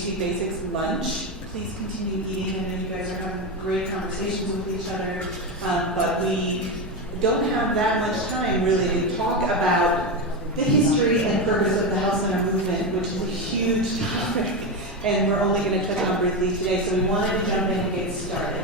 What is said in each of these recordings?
CHC Basics lunch. Please continue eating. I know you guys are having great conversations with each other, but we don't have that much time really to talk about the history and purpose of the health center movement, which is a huge topic, and we're only going to touch on briefly today, so we wanted to jump in and get started.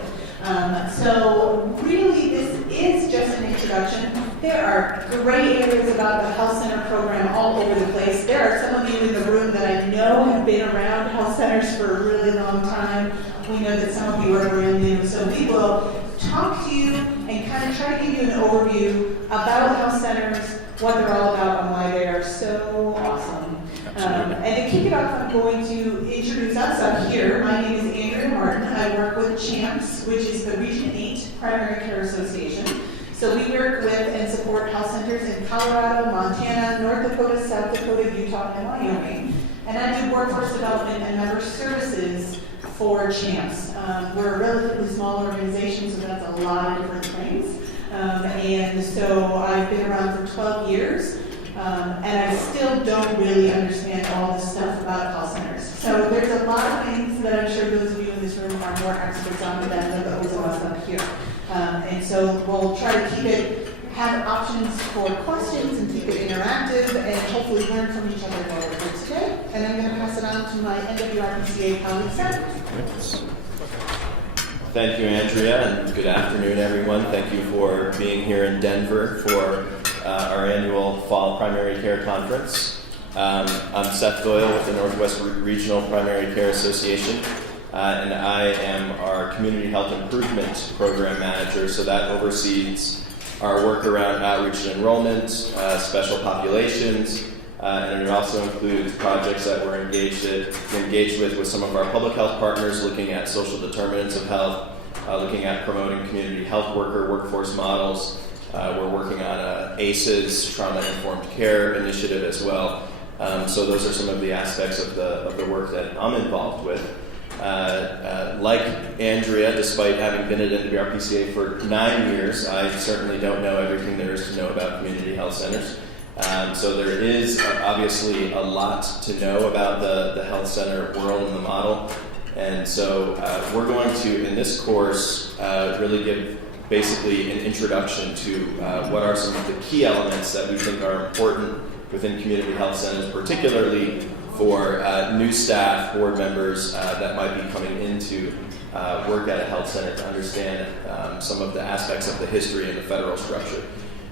So really this is just an introduction. There are great areas about the health center program all over the place. There are some of you in the room that I know have been around health centers for a really long time. We know that some of you are brand new, so we will talk to you and kind of try to give you an overview about health centers, what they're all about, and why they are so awesome. And to kick it off, I'm going to introduce us up here. My name is Andrea Martin. I work with CHAMPS, which is the Region 8 Primary Care Association. So we work with and support health centers in Colorado, Montana, North Dakota, South Dakota, Utah, and Wyoming. And I do workforce development and member services for CHAMPS. We're a relatively small organization, so that's a lot of different things. And so I've been around for 12 years. And I still don't really understand all the stuff about health centers. So there's a lot of things that I'm sure those of you in this room are more experts on than those of us up here. And so we'll try to have options for questions and keep it interactive and hopefully learn from each other while we're here today. And I'm going to pass it on to my NWRPCA colleague, Seth. Thank you, Andrea, and good afternoon, everyone. Thank you for being here in Denver for our annual Fall Primary Care Conference. I'm Seth Doyle with the Northwest Regional Primary Care Association, and I am our Community Health Improvement Program Manager, so that oversees our work around outreach and enrollment, special populations, and it also includes projects that we're engaged with some of our public health partners looking at social determinants of health, looking at promoting community health worker workforce models. We're working on ACEs, Trauma-Informed Care Initiative as well. So those are some of the aspects of the work that I'm involved with. Like Andrea, despite having been at NWRPCA for 9 years, I certainly don't know everything there is to know about community health centers. So there is obviously a lot to know about the health center world and the model. And so we're going to, in this course, really give basically an introduction to what are some of the key elements that we think are important within community health centers, particularly for new staff, board members that might be coming into work at a health center to understand some of the aspects of the history and the federal structure.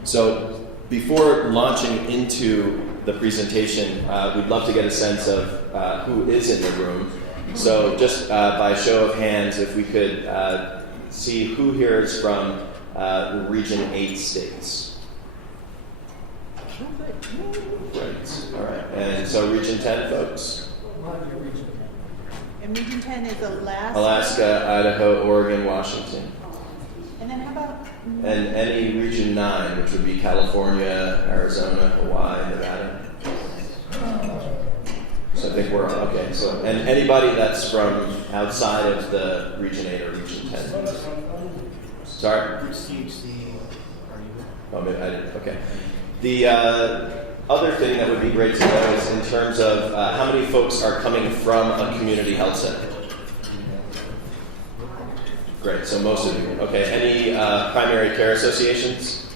So before launching into the presentation, we'd love to get a sense of who is in the room. So just by show of hands, if we could see who here is from Region 8 states. Great. All right. And so Region 10 folks? And Region 10 is Alaska. Alaska, Idaho, Oregon, Washington. And then how about... And any Region 9, which would be California, Arizona, Hawaii, Nevada. So I think we're okay. So, and anybody that's from outside of the Region 8 or Region 10. Sorry? CHC, Oh, maybe I didn't. Okay. The other thing that would be great to know is in terms of how many folks are coming from a community health center. Great. So most of you. Okay. Any primary care associations?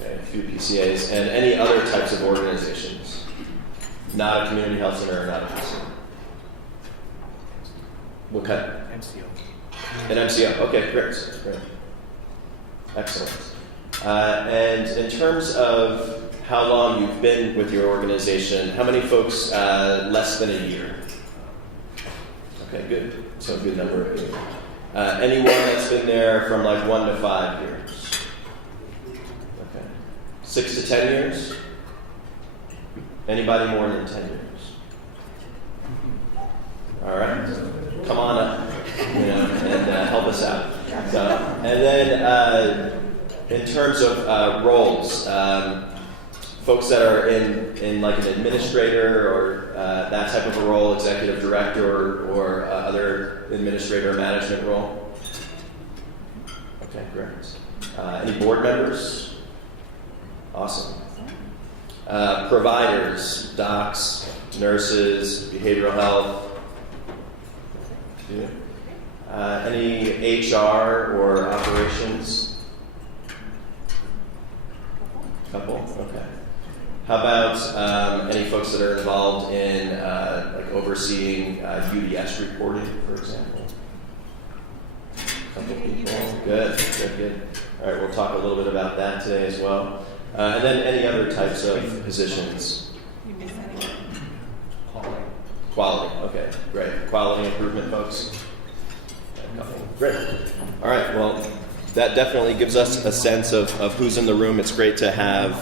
Okay. A few PCAs. And any other types of organizations? Not a community health center or not a PCA? What kind? MCO. An MCO. Okay, great. Excellent. And in terms of how long you've been with your organization, how many folks less than a year? Okay, good. So a good number of people. Anyone that's been there from like 1 to 5 years? Okay. 6 to 10 years? Anybody more than 10 years? All right. Come on up, and help us out. So, and then in terms of roles, folks that are in like an administrator or that type of a role, executive director or other administrator or management role. Okay, great. Any board members? Awesome. Providers, docs, nurses, behavioral health. Any HR or operations? Couple? Okay. How about any folks that are involved in like overseeing UDS reporting, for example? Couple people. Good. All right, we'll talk a little bit about that today as well. And then any other types of positions? You missed anything? Quality. Okay, great. Quality improvement, folks. Great. All right, well, that definitely gives us a sense of who's in the room. It's great to have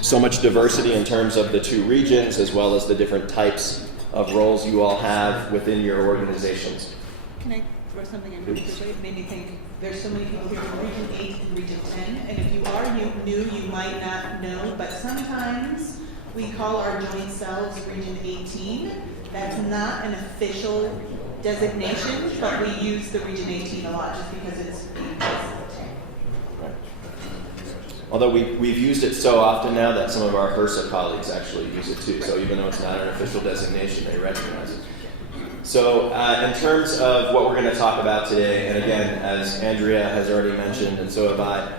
so much diversity in terms of the two regions as well as the different types of roles you all have within your organizations. Can I throw something in really quickly? It made me think there's so many people here from Region 8 and Region 10, and if you are new, you might not know, but sometimes we call our joint selves Region 18. That's not an official designation, but we use the Region 18 a lot just because it's Although we've used it so often now that some of our HRSA colleagues actually use it too. So even though it's not an official designation, they recognize it. So in terms of what we're going to talk about today, and again, as Andrea has already mentioned, and so have I,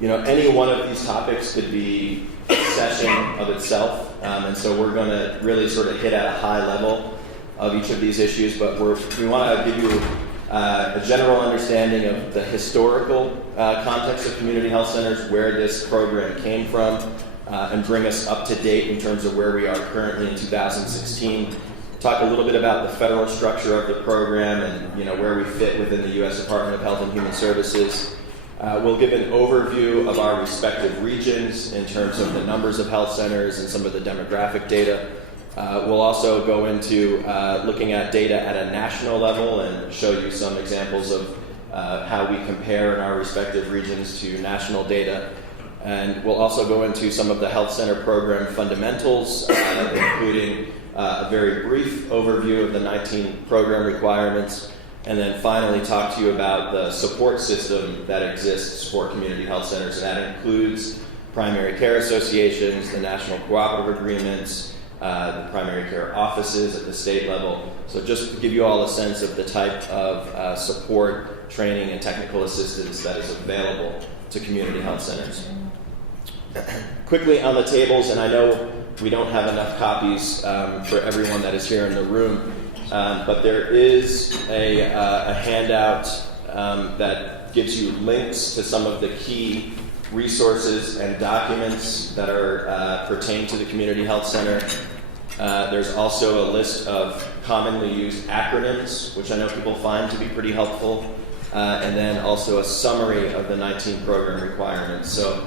any one of these topics could be a session of itself. And so we're going to really sort of hit at a high level of each of these issues, but we want to give you a general understanding of the historical context of community health centers, where this program came from, and bring us up to date in terms of where we are currently in 2016. Talk a little bit about the federal structure of the program and where we fit within the U.S. Department of Health and Human Services. We'll give an overview of our respective regions in terms of the numbers of health centers and some of the demographic data. We'll also go into looking at data at a national level and show you some examples of how we compare in our respective regions to national data. And we'll also go into some of the health center program fundamentals, including a very brief overview of the 19 program requirements, and then finally talk to you about the support system that exists for community health centers. And that includes primary care associations, the national cooperative agreements, the primary care offices at the state level. So just to give you all a sense of the type of support, training, and technical assistance that is available to community health centers. Quickly on the tables, and I know we don't have enough copies for everyone that is here in the room, but there is a handout that gives you links to some of the key resources and documents that are pertain to the community health center. There's also a list of commonly used acronyms, which I know people find to be pretty helpful, and then also a summary of the 19 program requirements. So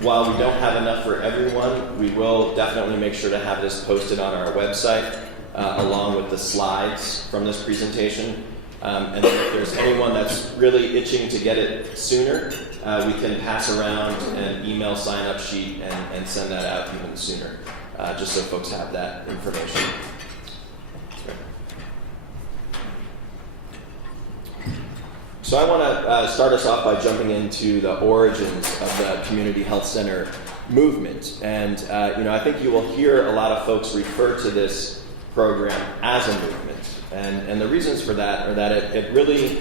while we don't have enough for everyone, we will definitely make sure to have this posted on our website along with the slides from this presentation. And then if there's anyone that's really itching to get it sooner, we can pass around an email sign-up sheet and send that out even sooner, just so folks have that information. So I want to start us off by jumping into the origins of the community health center movement. And I think you will hear a lot of folks refer to this program as a movement. And the reasons for that are that it really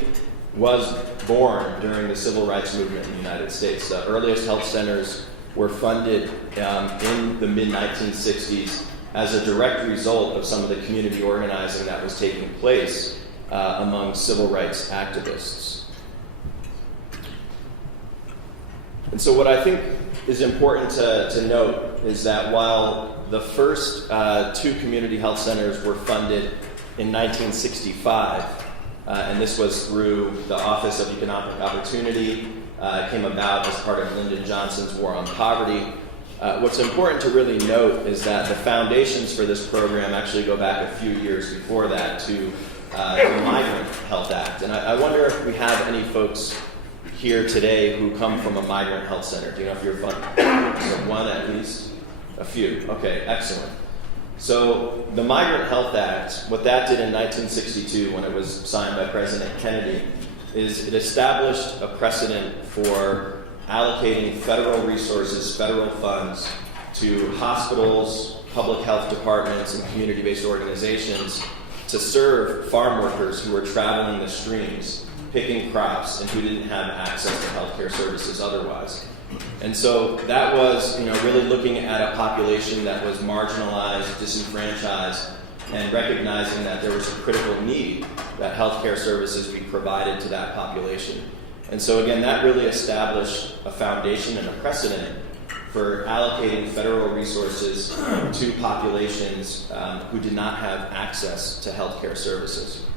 was born during the civil rights movement in the United States. The earliest health centers were funded in the mid-1960s as a direct result of some of the community organizing that was taking place among civil rights activists. And so what I think is important to note is that while the first two community health centers were funded in 1965, and this was through the Office of Economic Opportunity, came about as part of Lyndon Johnson's War on Poverty. What's important to really note is that the foundations for this program actually go back a few years before that to the Migrant Health Act. And I wonder if we have any folks here today who come from a migrant health center. Do you know if you're funded? So one at least? A few. Okay, excellent. So the Migrant Health Act, what that did in 1962 when it was signed by President Kennedy, is it established a precedent for allocating federal resources, federal funds, to hospitals, public health departments and community-based organizations to serve farm workers who were traveling the streams, picking crops, and who didn't have access to healthcare services otherwise. And so that was, really looking at a population that was marginalized, disenfranchised, and recognizing that there was a critical need that healthcare services be provided to that population. And so again, that really established a foundation and a precedent for allocating federal resources to populations who did not have access to healthcare services.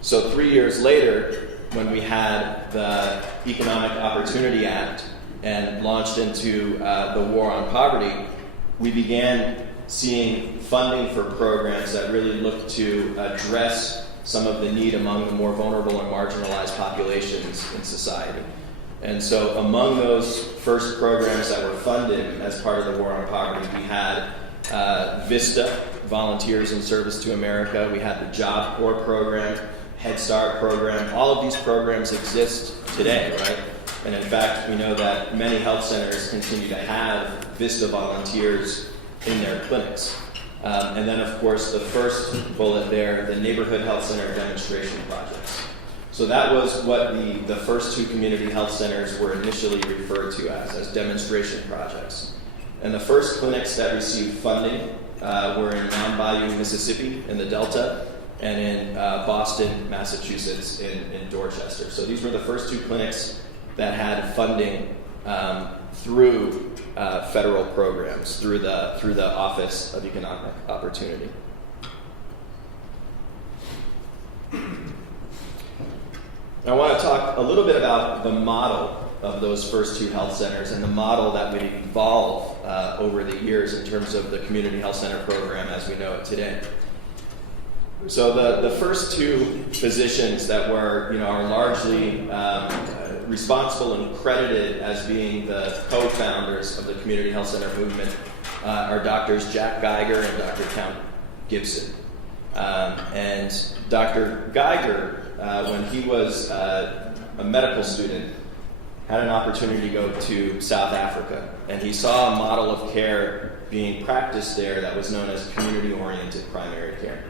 So 3 years later, when we had the Economic Opportunity Act and launched into the war on poverty, we began seeing funding for programs that really looked to address some of the need among the more vulnerable and marginalized populations in society. And so among those first programs that were funded as part of the war on poverty, we had VISTA, Volunteers in Service to America. We had the Job Corps program, Head Start program. All of these programs exist today, right? And in fact, we know that many health centers continue to have VISTA volunteers in their clinics. And then, of course, the first bullet there, the Neighborhood Health Center demonstration projects. So that was what the first two community health centers were initially referred to as demonstration projects. And the first clinics that received funding were in Mound Bayou, Mississippi, in the Delta, and in Boston, Massachusetts, in Dorchester. So these were the first two clinics that had funding through federal programs, through the Office of Economic Opportunity. I want to talk a little bit about the model of those first two health centers and the model that would evolve over the years in terms of the community health center program as we know it today. So the first two physicians that were, are largely responsible and credited as being the co-founders of the community health center movement are Doctors Jack Geiger and Dr. Count Gibson. And Dr. Geiger, when he was a medical student, had an opportunity to go to South Africa, and he saw a model of care being practiced there that was known as community-oriented primary care.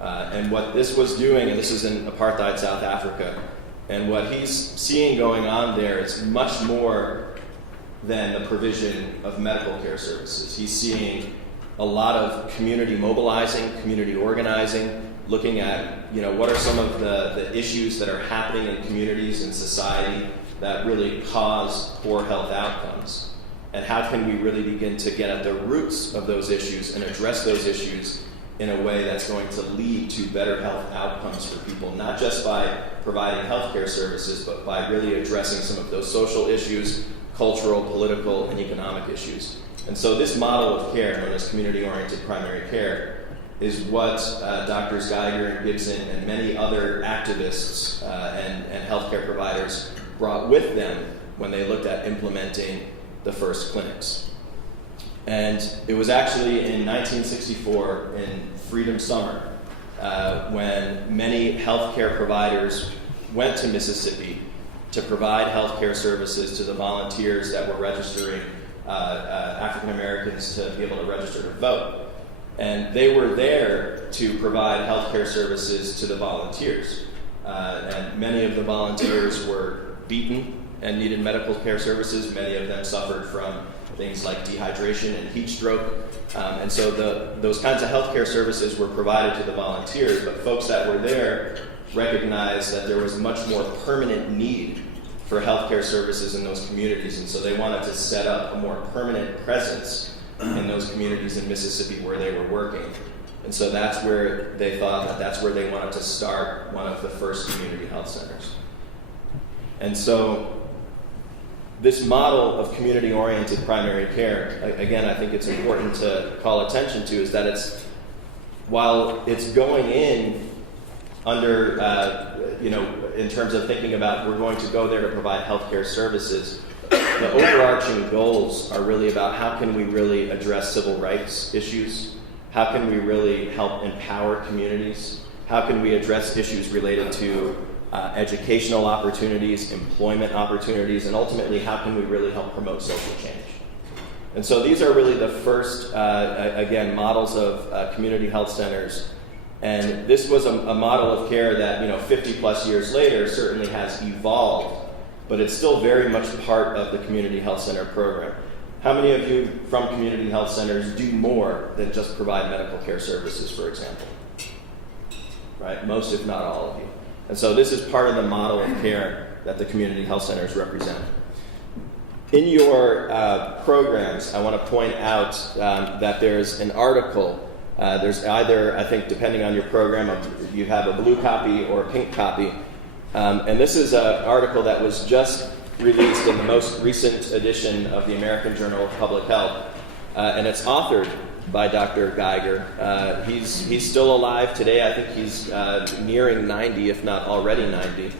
And what this was doing, and this is in apartheid South Africa, and what he's seeing going on there is much more than the provision of medical care services. He's seeing a lot of community mobilizing, community organizing, looking at, what are some of the issues that are happening in communities and society that really cause poor health outcomes, and how can we really begin to get at the roots of those issues and address those issues in a way that's going to lead to better health outcomes for people, not just by providing healthcare services, but by really addressing some of those social issues, cultural, political, and economic issues. And so this model of care, known as community-oriented primary care, is what Drs. Geiger and Gibson and many other activists and healthcare providers brought with them when they looked at implementing the first clinics. And it was actually in 1964, in Freedom Summer, when many healthcare providers went to Mississippi to provide healthcare services to the volunteers that were registering African Americans to be able to register to vote. And they were there to provide healthcare services to the volunteers. And many of the volunteers were beaten and needed medical care services. Many of them suffered from things like dehydration and heat stroke. And so those kinds of healthcare services were provided to the volunteers, but folks that were there recognized that there was much more permanent need for healthcare services in those communities, and so they wanted to set up a more permanent presence in those communities in Mississippi where they were working. And so that's where they thought that's where they wanted to start one of the first community health centers. And so this model of community-oriented primary care, again, I think it's important to call attention to, is that while it's going in under, in terms of thinking about we're going to go there to provide healthcare services, the overarching goals are really about how can we really address civil rights issues, how can we really help empower communities, how can we address issues related to educational opportunities, employment opportunities, and ultimately how can we really help promote social change. And so these are really the first, again, models of community health centers. And this was a model of care that, 50 plus years later certainly has evolved, but it's still very much part of the community health center program. How many of you from community health centers do more than just provide medical care services, for example? Right? Most, if not all of you. And so this is part of the model of care that the community health centers represent. In your programs, I want to point out that there's an article. There's either, I think, depending on your program, you have a blue copy or a pink copy. And this is an article that was just released in the most recent edition of the American Journal of Public Health. And it's authored by Dr. Geiger. He's still alive today. I think he's nearing 90, if not already 90.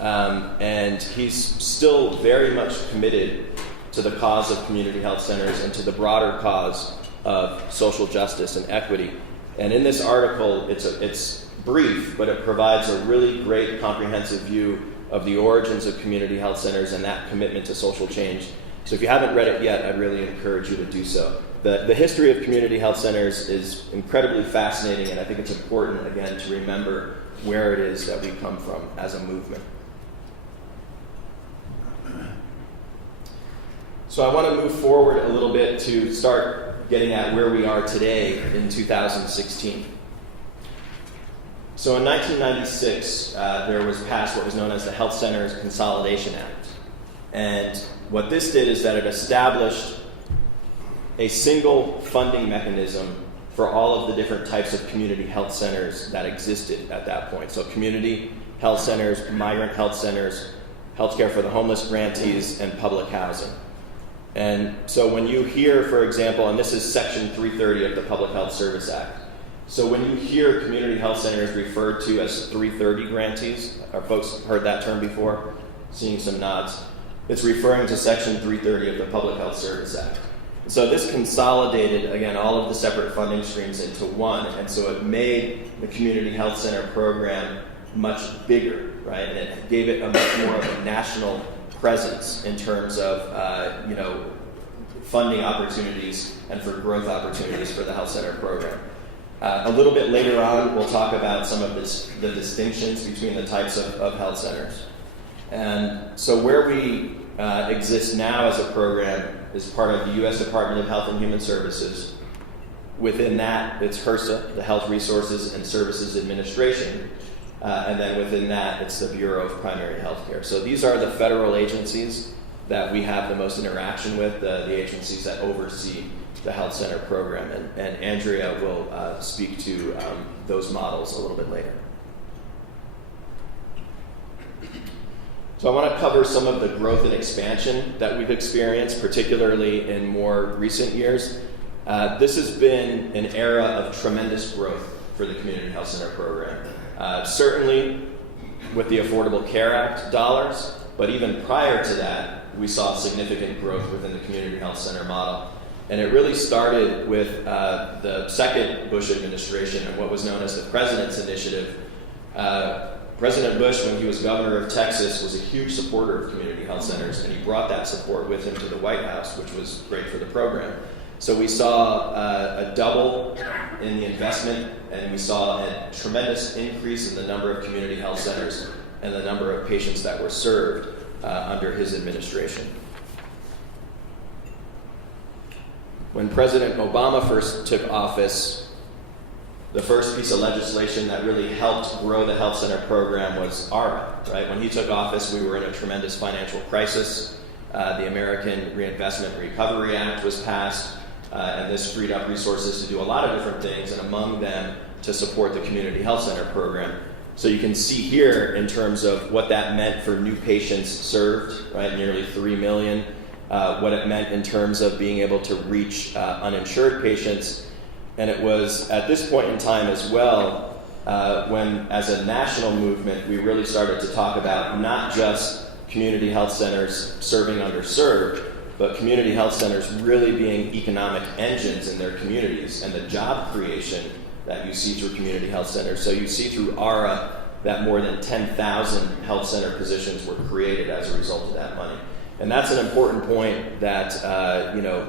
And he's still very much committed to the cause of community health centers and to the broader cause of social justice and equity. And in this article, it's brief, but it provides a really great comprehensive view of the origins of community health centers and that commitment to social change. So if you haven't read it yet, I'd really encourage you to do so. The history of community health centers is incredibly fascinating, and I think it's important, again, to remember where it is that we come from as a movement. So I want to move forward a little bit to start getting at where we are today in 2016. So in 1996, there was passed what was known as the Health Centers Consolidation Act. And what this did is that it established a single funding mechanism for all of the different types of community health centers that existed at that point. So community health centers, migrant health centers, healthcare for the homeless grantees, and public housing. And so when you hear, for example, and this is Section 330 of the Public Health Service Act, so when you hear community health centers referred to as 330 grantees, are folks heard that term before? Seeing some nods. It's referring to Section 330 of the Public Health Service Act. So this consolidated, again, all of the separate funding streams into one, and so it made the community health center program much bigger, right? And it gave it a much more of a national presence in terms of, funding opportunities and for growth opportunities for the health center program. A little bit later on, we'll talk about some of the distinctions between the types of health centers. And so where we exist now as a program is part of the U.S. Department of Health and Human Services. Within that, it's HRSA, the Health Resources and Services Administration. And then within that, it's the Bureau of Primary Health Care. So these are the federal agencies that we have the most interaction with, the agencies that oversee the health center program. And Andrea will speak to those models a little bit later. So I want to cover some of the growth and expansion that we've experienced, particularly in more recent years. This has been an era of tremendous growth for the Community Health Center program. Certainly with the Affordable Care Act dollars, but even prior to that, we saw significant growth within the Community Health Center model. And it really started with the second Bush administration and what was known as the President's Initiative. President Bush, when he was governor of Texas, was a huge supporter of community health centers, and he brought that support with him to the White House, which was great for the program. So we saw a double in the investment, and we saw a tremendous increase in the number of community health centers and the number of patients that were served under his administration. When President Obama first took office, the first piece of legislation that really helped grow the health center program was ARPA, right? When he took office, we were in a tremendous financial crisis. The American Reinvestment and Recovery Act was passed, and this freed up resources to do a lot of different things, and among them, to support the community health center program. So you can see here in terms of what that meant for new patients served, right? Nearly 3 million. What it meant in terms of being able to reach uninsured patients. And it was at this point in time as well, when as a national movement, we really started to talk about not just community health centers serving underserved, but community health centers really being economic engines in their communities and the job creation that you see through community health centers. So you see through ARA that more than 10,000 health center positions were created as a result of that money. And that's an important point that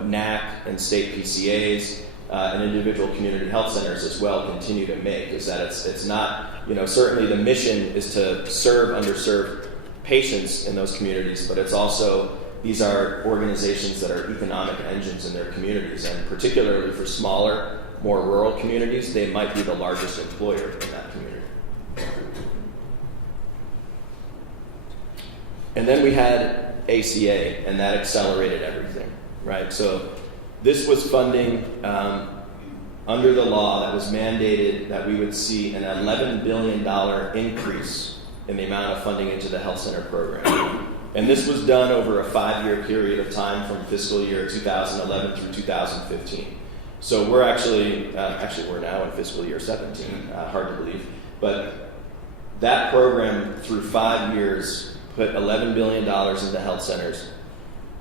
NAC and state PCAs and individual community health centers as well continue to make, is that it's not, certainly the mission is to serve underserved patients in those communities, but it's also, these are organizations that are economic engines in their communities, and particularly for smaller, more rural communities, they might be the largest employer in that community. And then we had ACA, and that accelerated everything, right? So this was funding under the law that was mandated that we would see an $11 billion increase in the amount of funding into the health center program. And this was done over a 5-year period of time from fiscal year 2011 through 2015. So we're actually we're now in fiscal year 17, hard to believe. But that program through 5 years put $11 billion into health centers.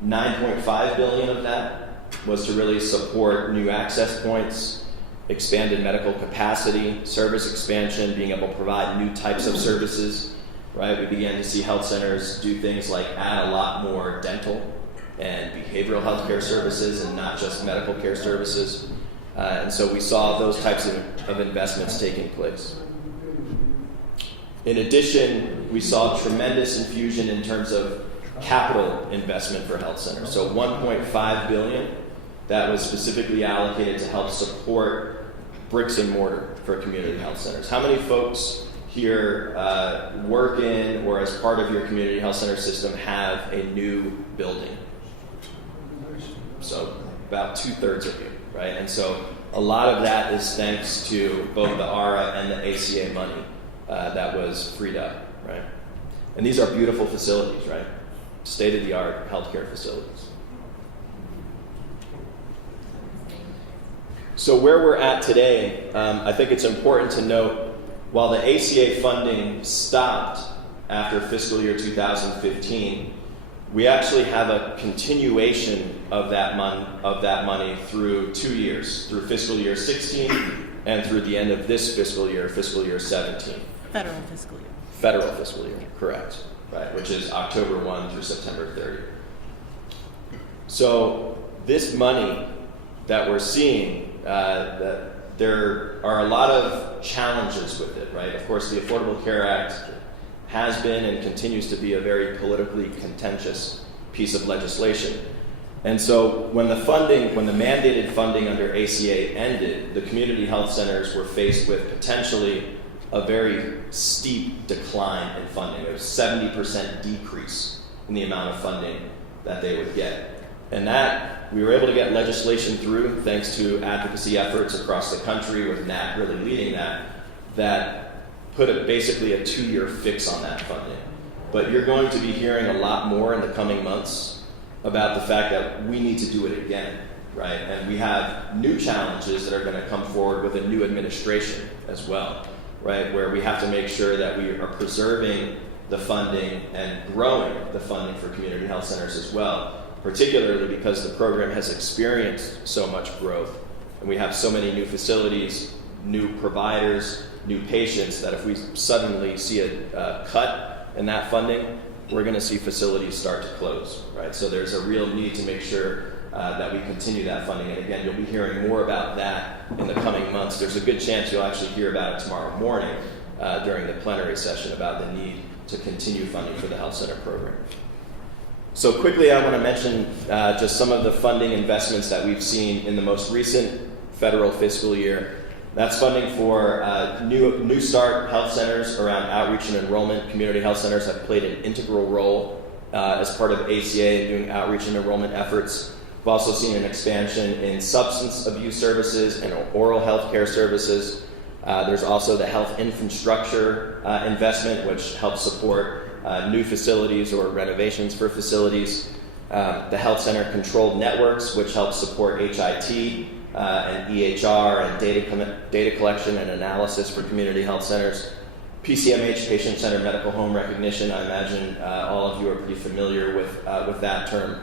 $9.5 billion of that was to really support new access points, expanded medical capacity, service expansion, being able to provide new types of services, right? We began to see health centers do things like add a lot more dental and behavioral health care services and not just medical care services. And so we saw those types of investments taking place. In addition, we saw tremendous infusion in terms of capital investment for health centers. So $1.5 billion that was specifically allocated to help support bricks and mortar for community health centers. How many folks here work in or as part of your community health center system have a new building? So about 2/3 of you, right? And so a lot of that is thanks to both the ARA and the ACA money that was freed up, right? And these are beautiful facilities, right? State-of-the-art healthcare facilities. So where we're at today, I think it's important to note, while the ACA funding stopped after fiscal year 2015, we actually have a continuation of that money through 2 years, through fiscal year 16 and through the end of this fiscal year 17. Federal fiscal year. Federal fiscal year, correct, right, which is October 1 through September 30. So this money that we're seeing, that there are a lot of challenges with it, right? Of course, the Affordable Care Act has been and continues to be a very politically contentious piece of legislation. And so when the mandated funding under ACA ended, the community health centers were faced with potentially a very steep decline in funding. There was a 70% decrease in the amount of funding that they would get. And that, we were able to get legislation through thanks to advocacy efforts across the country, with NAC really leading that put basically a 2-year fix on that funding. But you're going to be hearing a lot more in the coming months about the fact that we need to do it again, right? And we have new challenges that are going to come forward with a new administration as well, right? Where we have to make sure that we are preserving the funding and growing the funding for community health centers as well, particularly because the program has experienced so much growth. And we have so many new facilities, new providers, new patients, that if we suddenly see a cut in that funding, we're going to see facilities start to close, right? So there's a real need to make sure that we continue that funding. And again, you'll be hearing more about that in the coming months. There's a good chance you'll actually hear about it tomorrow morning during the plenary session about the need to continue funding for the health center program. So quickly, I want to mention just some of the funding investments that we've seen in the most recent federal fiscal year. That's funding for New Start health centers around outreach and enrollment. Community health centers have played an integral role as part of ACA in doing outreach and enrollment efforts. We've also seen an expansion in substance abuse services and oral health care services. There's also the health infrastructure investment, which helps support new facilities or renovations for facilities. The health center controlled networks, which helps support HIT and EHR and data collection and analysis for community health centers. PCMH, patient-centered medical home recognition. I imagine all of you are pretty familiar with that term.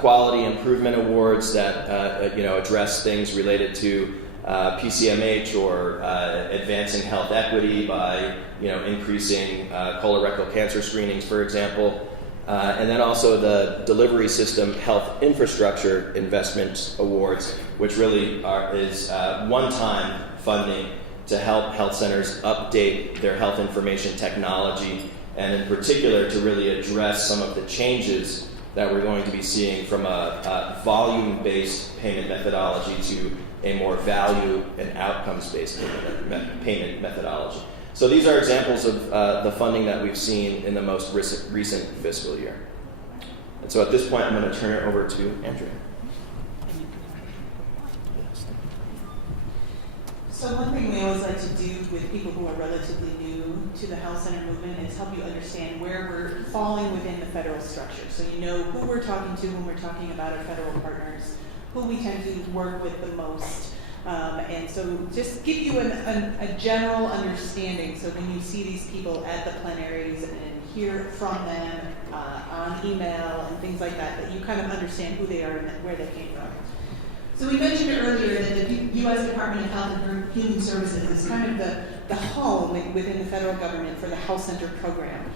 Quality improvement awards that address things related to PCMH or advancing health equity by increasing colorectal cancer screenings, for example. And then also the Delivery System Health Infrastructure Investment Awards, which really is one-time funding to help health centers update their health information technology, and in particular to really address some of the changes that we're going to be seeing from a volume-based payment methodology to a more value and outcomes-based payment methodology. So these are examples of the funding that we've seen in the most recent fiscal year. And so at this point, I'm going to turn it over to Andrea. So one thing we always like to do with people who are relatively new to the health center movement is help you understand where we're falling within the federal structure. So you know who we're talking to when we're talking about our federal partners, who we tend to work with the most. And so just give you a general understanding, so when you see these people at the plenaries and hear from them on email and things like that, that you kind of understand who they are and where they came from. So we mentioned earlier that the U.S. Department of Health and Human Services is kind of the home within the federal government for the health center program,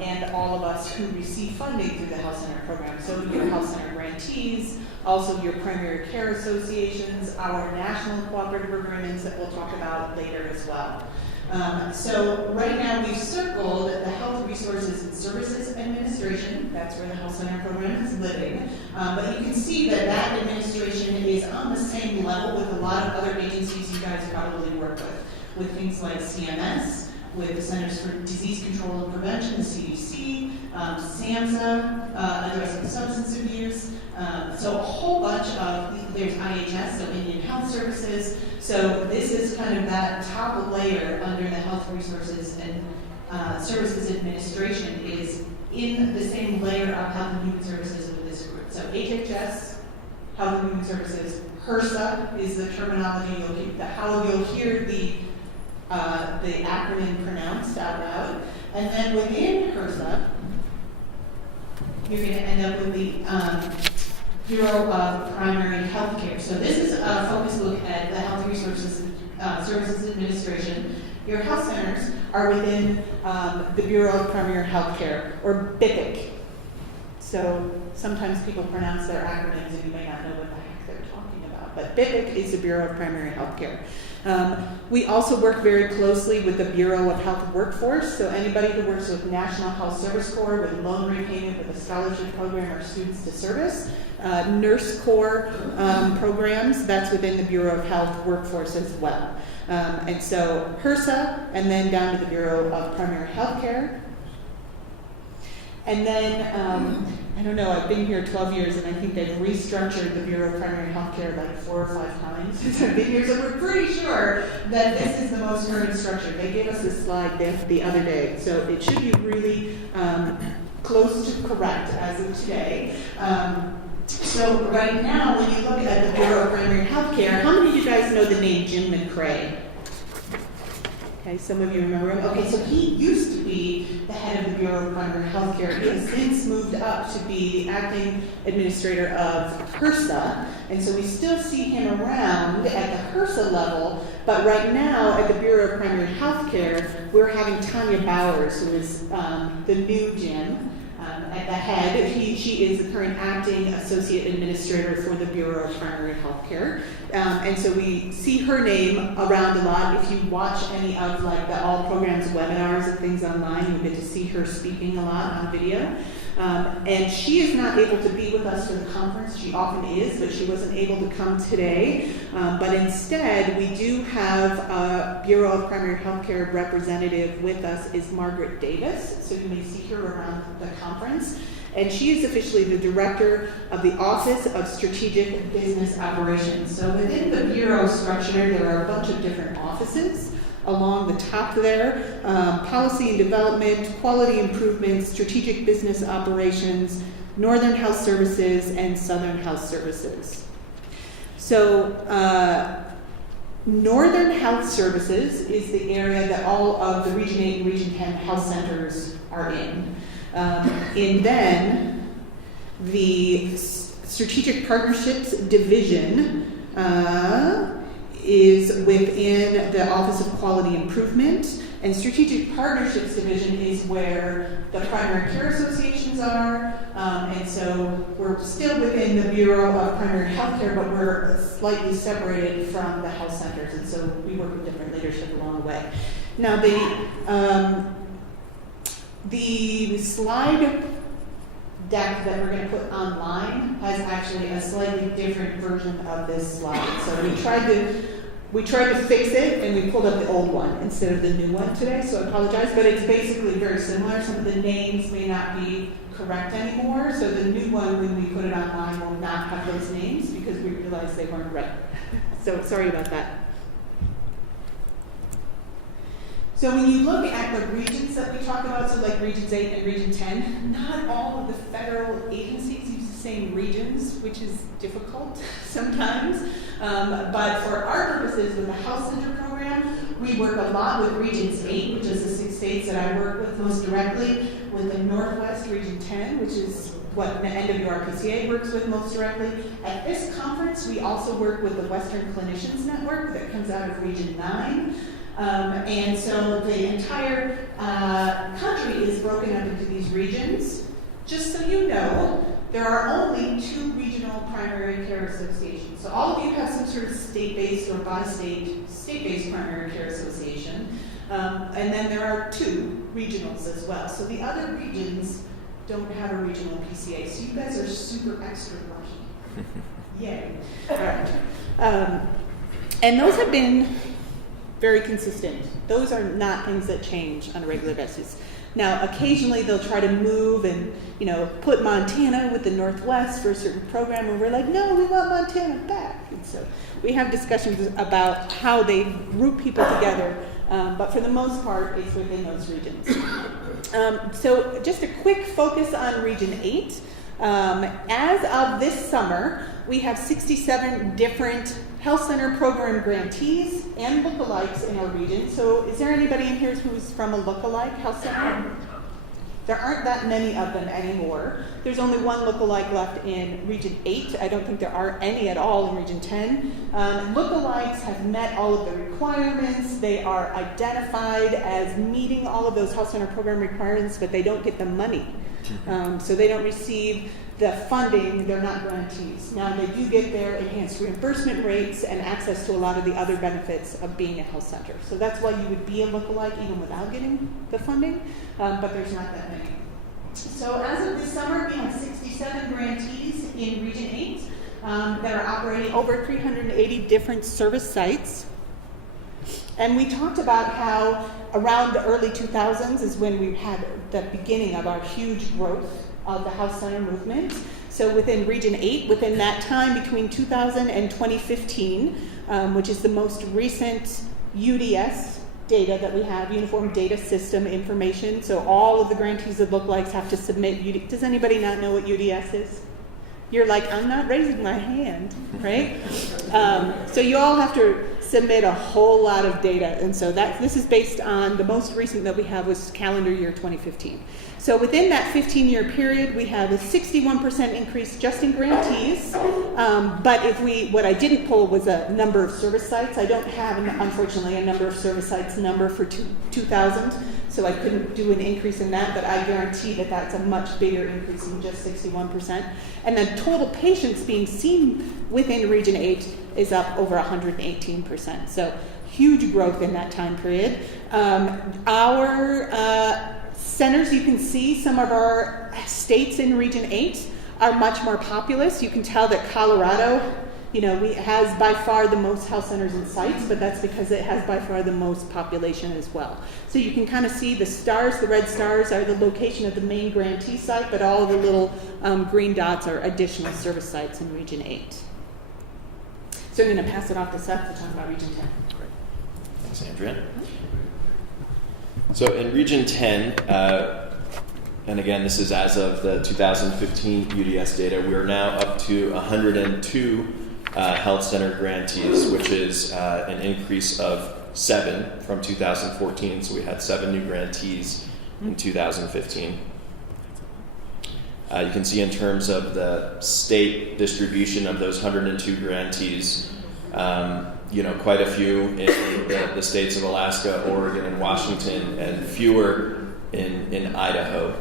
and all of us who receive funding through the health center program. So your health center grantees, also your primary care associations, our national cooperative agreements that we'll talk about later as well. So right now we've circled the Health Resources and Services Administration. That's where the health center program is living. But you can see that that administration is on the same level with a lot of other agencies you guys probably work with things like CMS, with the Centers for Disease Control and Prevention, the CDC, SAMHSA, addressing substance abuse. So a whole bunch of, there's IHS, so Indian Health Services. So this is kind of that top layer under the Health Resources and Services Administration is in the same layer of Health and Human Services with this group. So HHS, Health and Human Services, HRSA is the terminology you'll hear the acronym pronounced out loud. And then within HRSA, you're going to end up with the Bureau of Primary Health Care. So this is a focused look at the Health Resources Services Administration. Your health centers are within the Bureau of Primary Health Care, or BIPIC. So sometimes people pronounce their acronyms and you may not know what the heck they're talking about. But BIPIC is the Bureau of Primary Health Care. We also work very closely with the Bureau of Health Workforce. So anybody who works with National Health Service Corps, with loan repayment, with a scholarship program, or students to service. Nurse Corps programs, that's within the Bureau of Health Workforce as well. And so HRSA, and then down to the Bureau of Primary Health Care. And then, I don't know, I've been here 12 years and I think they've restructured the Bureau of Primary Health Care like 4 or 5 times since I've been here, so we're pretty sure that this is the most current structure. They gave us this slide the other day, so it should be really close to correct as of today. So right now, when you look at the Bureau of Primary Health Care, how many of you guys know the name Jim McCrae? Okay, some of you remember him. Okay, so he used to be the head of the Bureau of Primary Health Care. He has since moved up to be the acting administrator of HRSA, and so we still see him around at the HRSA level, but right now at the Bureau of Primary Health Care, we're having Tanya Bowers, who is the new Jim. At the head, she is the current acting associate administrator for the Bureau of Primary Health Care. And so we see her name around a lot. If you watch any of like the All Programs webinars and things online, you get to see her speaking a lot on video. And she is not able to be with us for the conference. She often is, but she wasn't able to come today. But instead, we do have a Bureau of Primary Health Care representative with us is Margaret Davis. So you may see her around the conference. And she is officially the director of the Office of Strategic Business Operations. So within the Bureau structure, there are a bunch of different offices. Along the top there, policy and development, quality improvement, strategic business operations, Northern Health Services, and Southern Health Services. So Northern Health Services is the area that all of the Region 8 and Region 10 health centers are in. And then the Strategic Partnerships Division is within the Office of Quality Improvement, And Strategic Partnerships Division is where the primary care associations are, and so we're still within the Bureau of Primary Health Care, but we're slightly separated from the health centers, and so we work with different leadership along the way. Now, the slide deck that we're going to put online has actually a slightly different version of this slide. So we tried to fix it, and we pulled up the old one instead of the new one today, so I apologize, but it's basically very similar. Some of the names may not be correct anymore, so the new one, when we put it online, will not have those names because we realized they weren't right. So sorry about that. So when you look at the regions that we talk about, so like Regions 8 and Region 10, not all of the federal agencies use the same regions, which is difficult sometimes. But for our purposes with the Health Center program, we work a lot with Regions 8, which is the 6 states that I work with most directly, with the Northwest Region 10, which is what the NWRPCA works with most directly. At this conference, we also work with the Western Clinicians Network that comes out of Region 9. And so the entire country is broken up into these regions. Just so you know, there are only 2 regional primary care associations. So all of you have some sort of state-based or state-based primary care association. And then there are 2 regionals as well. So the other regions don't have a regional PCA. So you guys are super extra lucky. Yay. All right. And those have been very consistent. Those are not things that change on a regular basis. Now, occasionally they'll try to move and, put Montana with the Northwest for a certain program, and we're like, no, we want Montana back. And so we have discussions about how they group people together, but for the most part, it's within those regions. So just a quick focus on Region 8. As of this summer, we have 67 different health center program grantees and lookalikes in our region. So is there anybody in here who's from a lookalike health center? There aren't that many of them anymore. There's only one lookalike left in Region 8. I don't think there are any at all in Region 10. Lookalikes have met all of the requirements. They are identified as meeting all of those health center program requirements, but they don't get the money. So they don't receive the funding. They're not grantees. Now, they do get their enhanced reimbursement rates and access to a lot of the other benefits of being a health center. So that's why you would be a lookalike even without getting the funding, but there's not that many. So as of this summer, we have 67 grantees in Region 8 that are operating over 380 different service sites. And we talked about how around the early 2000s is when we had the beginning of our huge growth of the health center movement. So within Region 8, within that time between 2000 and 2015, which is the most recent UDS data that we have, Uniform Data System information. So all of the grantees that lookalikes have to submit UDS. Does anybody not know what UDS is? You're like, I'm not raising my hand, right? So you all have to submit a whole lot of data. And so this is based on the most recent that we have was calendar year 2015. So within that 15-year period, we have a 61% increase just in grantees. But what I didn't pull was a number of service sites. I don't have, unfortunately, a number of service sites number for 2000. So I couldn't do an increase in that, but I guarantee that that's a much bigger increase than just 61%. And then total patients being seen within Region 8 is up over 118%. So huge growth in that time period. Our centers, you can see some of our states in Region 8 are much more populous. You can tell that Colorado, has by far the most health centers and sites, but that's because it has by far the most population as well. So you can kind of see the stars, the red stars are the location of the main grantee site, but all of the little green dots are additional service sites in Region 8. So I'm going to pass it off to Seth to talk about Region 10. Great. Thanks, Andrea. So in Region 10, and again, this is as of the 2015 UDS data, we are now up to 102 health center grantees, which is an increase of 7 from 2014. So we had 7 new grantees in 2015. You can see in terms of the state distribution of those 102 grantees, Quite a few in the states of Alaska, Oregon, and Washington, and fewer in Idaho.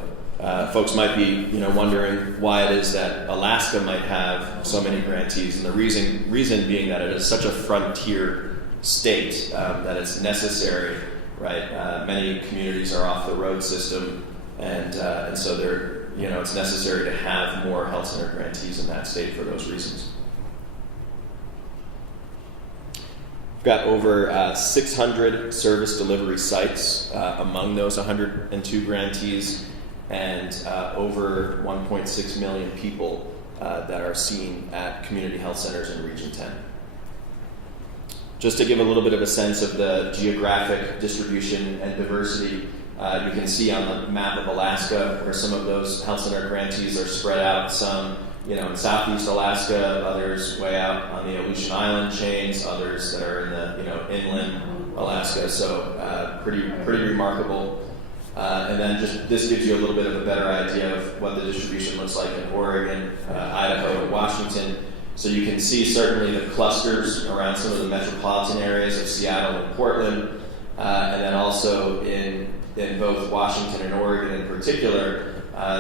Folks might be, wondering why it is that Alaska might have so many grantees, and the reason being that it is such a frontier state that it's necessary, right? Many communities are off the road system, and so it's necessary to have more health center grantees in that state for those reasons. We've got over 600 service delivery sites among those 102 grantees, and over 1.6 million people that are seen at community health centers in Region 10. Just to give a little bit of a sense of the geographic distribution and diversity, you can see on the map of Alaska where some of those health center grantees are spread out, some in southeast Alaska, others way out on the Aleutian Island chains, others that are in the inland Alaska. So pretty remarkable. And then this gives you a little bit of a better idea of what the distribution looks like in Oregon, Idaho, and Washington. So you can see certainly the clusters around some of the metropolitan areas of Seattle and Portland, and then also in both Washington and Oregon in particular.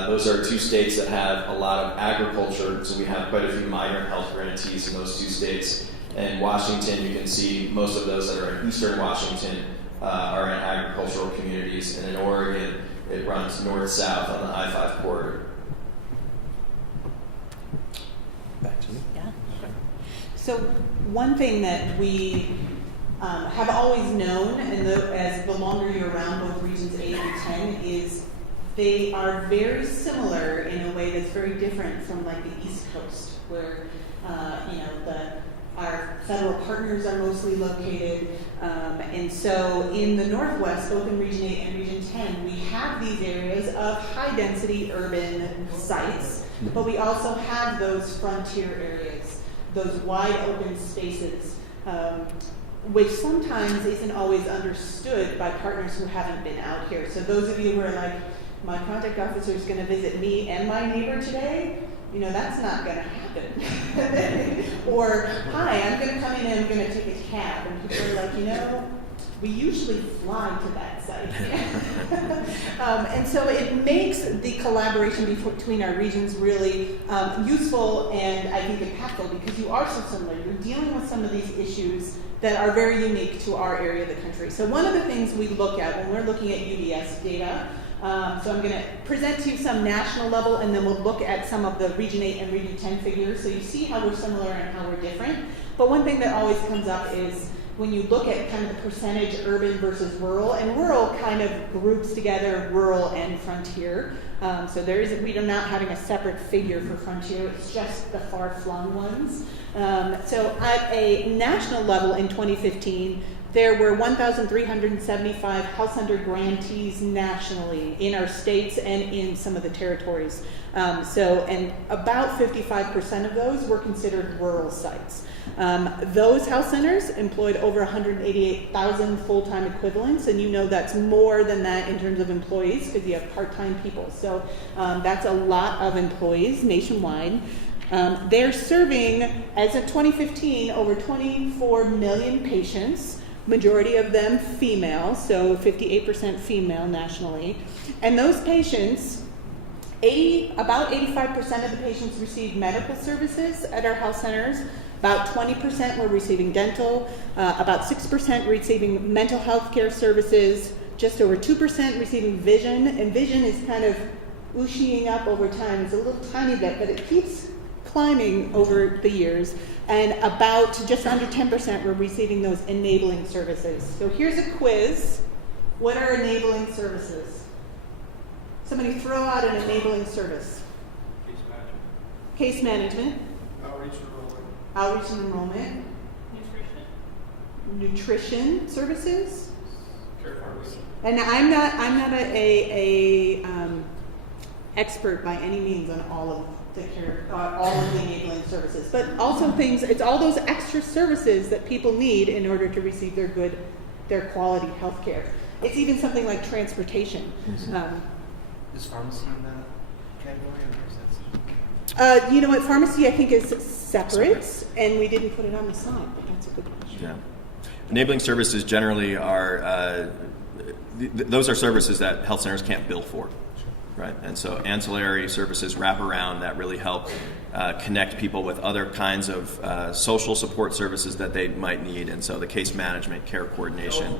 Those are two states that have a lot of agriculture, so we have quite a few migrant health grantees in those two states. And Washington, you can see most of those that are in eastern Washington are in agricultural communities, and in Oregon, it runs north-south on the I-5 corridor. Back to you. Yeah. Okay. So one thing that we have always known, and as the longer you're around both regions 8 and 10, is they are very similar in a way that's very different from like the East Coast, where our federal partners are mostly located. And so in the Northwest, both in Region 8 and Region 10, we have these areas of high-density urban sites, but we also have those frontier areas, those wide-open spaces, which sometimes isn't always understood by partners who haven't been out here. So those of you who are like, my contact officer is going to visit me and my neighbor today, that's not going to happen. Or, hi, I'm going to come in and I'm going to take a cab. And people are like, we usually fly to that site. And so it makes the collaboration between our regions really useful and I think impactful, because you are so similar. You're dealing with some of these issues that are very unique to our area of the country. So one of the things we look at when we're looking at UDS data, so I'm going to present to you some national level, and then we'll look at some of the Region 8 and Region 10 figures, so you see how we're similar and how we're different. But one thing that always comes up is when you look at kind of the percentage urban versus rural, and rural kind of groups together rural and frontier. So we are not having a separate figure for frontier, it's just the far-flung ones. So at a national level in 2015, there were 1,375 health center grantees nationally in our states and in some of the territories. And about 55% of those were considered rural sites. Those health centers employed over 188,000 full-time equivalents, and that's more than that in terms of employees because you have part-time people. So that's a lot of employees nationwide. They're serving, as of 2015, over 24 million patients. Majority of them female, so 58% female nationally. And those patients, about 85% of the patients received medical services at our health centers. About 20% were receiving dental, about 6% receiving mental health care services, just over 2% receiving vision, and vision is kind of ooshying up over time. It's a little tiny bit, but it keeps climbing over the years, and about just under 10% were receiving those enabling services. So here's a quiz. What are enabling services? Somebody throw out an enabling service. Case management. Outreach and enrollment. Nutrition services. Care pharmacy. And I'm not a expert by any means on all of the enabling services, but also it's all those extra services that people need in order to receive their quality health care. It's even something like transportation. Is pharmacy in that category? You know what, pharmacy I think is separate, and we didn't put it on the slide, but that's a good question. Yeah. Enabling services generally are, those are services that health centers can't bill for, right? And so ancillary services wrap around that really help connect people with other kinds of social support services that they might need. And so the case management, care coordination.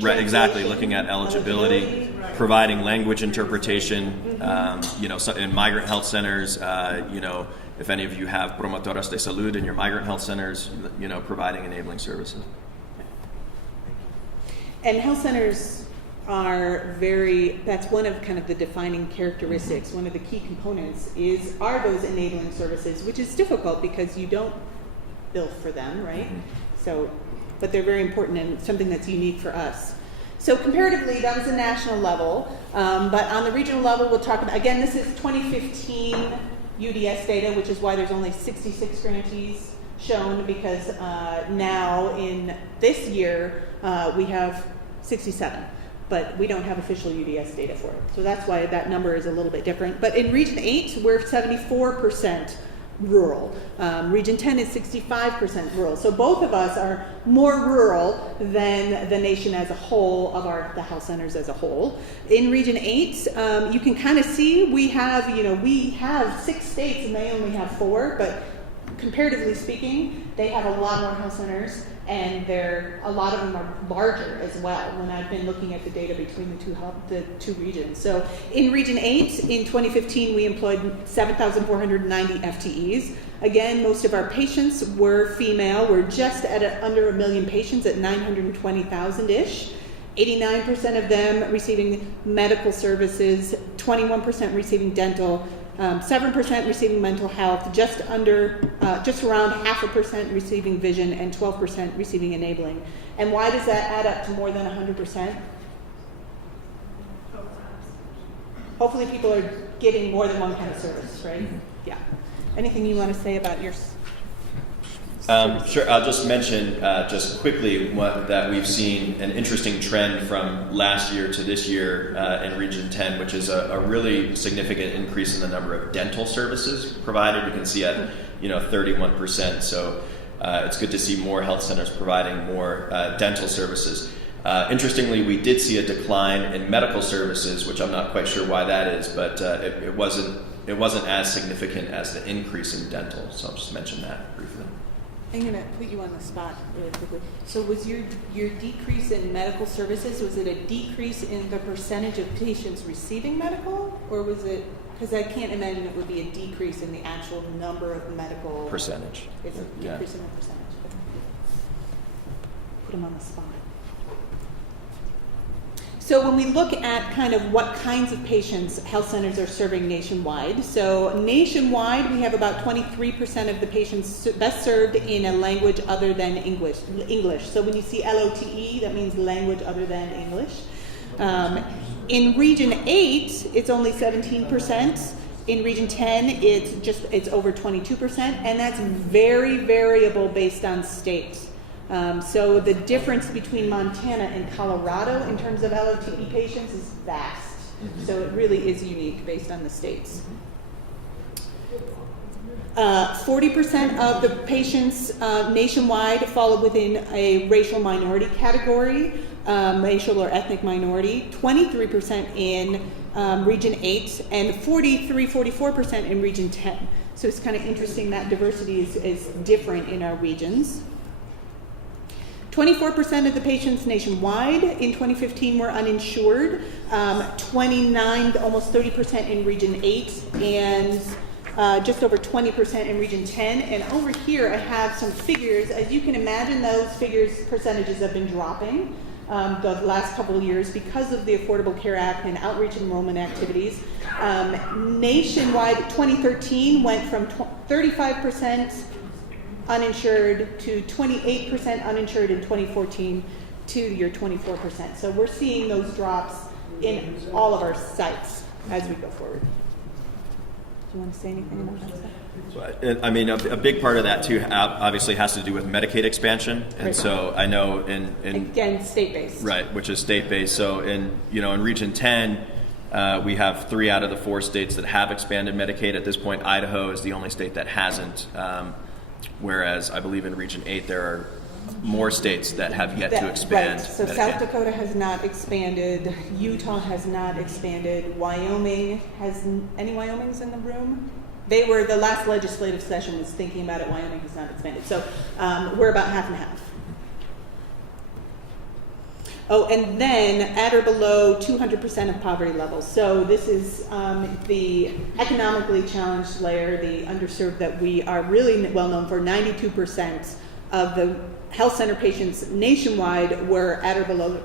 Right, exactly. Looking at eligibility, providing language interpretation. So in migrant health centers, if any of you have promotoras de salud in your migrant health centers, providing enabling services. And health centers are that's one of kind of the defining characteristics. One of the key components are those enabling services, which is difficult because you don't bill for them, right? So, but they're very important and something that's unique for us. So comparatively, that was a national level, but on the regional level, we'll talk about, again, this is 2015 UDS data, which is why there's only 66 grantees shown, because now in this year, we have 67, but we don't have official UDS data for it. So that's why that number is a little bit different. But in Region 8, we're 74% rural. Region 10 is 65% rural. So both of us are more rural than the nation as a whole of the health centers as a whole. In Region 8, you can kind of see we have 6 states and they only have 4, but comparatively speaking, they have a lot more health centers, and a lot of them are larger as well when I've been looking at the data between the two regions. So in Region 8, in 2015, we employed 7,490 FTEs. Again, most of our patients were female. We're just at under 1 million patients at 920,000-ish. 89% of them receiving medical services, 21% receiving dental, 7% receiving mental health, just around 0.5% receiving vision, and 12% receiving enabling. And why does that add up to more than 100%? Hopefully people are getting more than one kind of service, right? Mm-hmm. Yeah. Anything you want to say about your Sure. I'll just mention just quickly that we've seen an interesting trend from last year to this year in Region 10, which is a really significant increase in the number of dental services provided. You can see at 31%. So it's good to see more health centers providing more dental services. Interestingly, we did see a decline in medical services, which I'm not quite sure why that is, but it wasn't as significant as the increase in dental. So I'll just mention that briefly. I'm going to put you on the spot really quickly. So was your decrease in medical services, was it a decrease in the percentage of patients receiving medical? Or was it, because I can't imagine it would be a decrease in the actual number of medical... Percentage. It's a decrease in the percentage. Put them on the spot. So when we look at kind of what kinds of patients health centers are serving nationwide, so nationwide we have about 23% of the patients best served in a language other than English. So when you see LOTE, that means language other than English. In Region 8, it's only 17%. In Region 10, it's over 22%, and that's very variable based on state. So the difference between Montana and Colorado in terms of LOTE patients is vast. So it really is unique based on the states. 40% of the patients nationwide fall within a racial minority category, racial or ethnic minority, 23% in Region 8, and 44% in Region 10. So it's kind of interesting that diversity is different in our regions. 24% of the patients nationwide in 2015 were uninsured, 29, almost 30% in Region 8, and just over 20% in Region 10. And over here I have some figures. As you can imagine, those percentages have been dropping the last couple of years because of the Affordable Care Act and outreach enrollment activities. Nationwide, 2013 went from 35% uninsured to 28% uninsured in 2014 to your 24%. So we're seeing those drops in all of our sites as we go forward. Do you want to say anything about that stuff? I mean, a big part of that too obviously has to do with Medicaid expansion, and so I know in again, state-based, right, which is state-based. So in Region 10, We have 3 out of the 4 states that have expanded Medicaid. At this point, Idaho is the only state that hasn't, whereas I believe in Region 8 there are more states that have yet to expand. Right. So Medicaid. South Dakota has not expanded. Utah has not expanded. Wyoming has, any Wyomings in the room? They were, the last legislative session was thinking about it. Wyoming has not expanded. So we're about half and half. Oh, and then at or below 200% of poverty level. So this is the economically challenged layer, the underserved that we are really well known for. 92% of the health center patients nationwide were at or below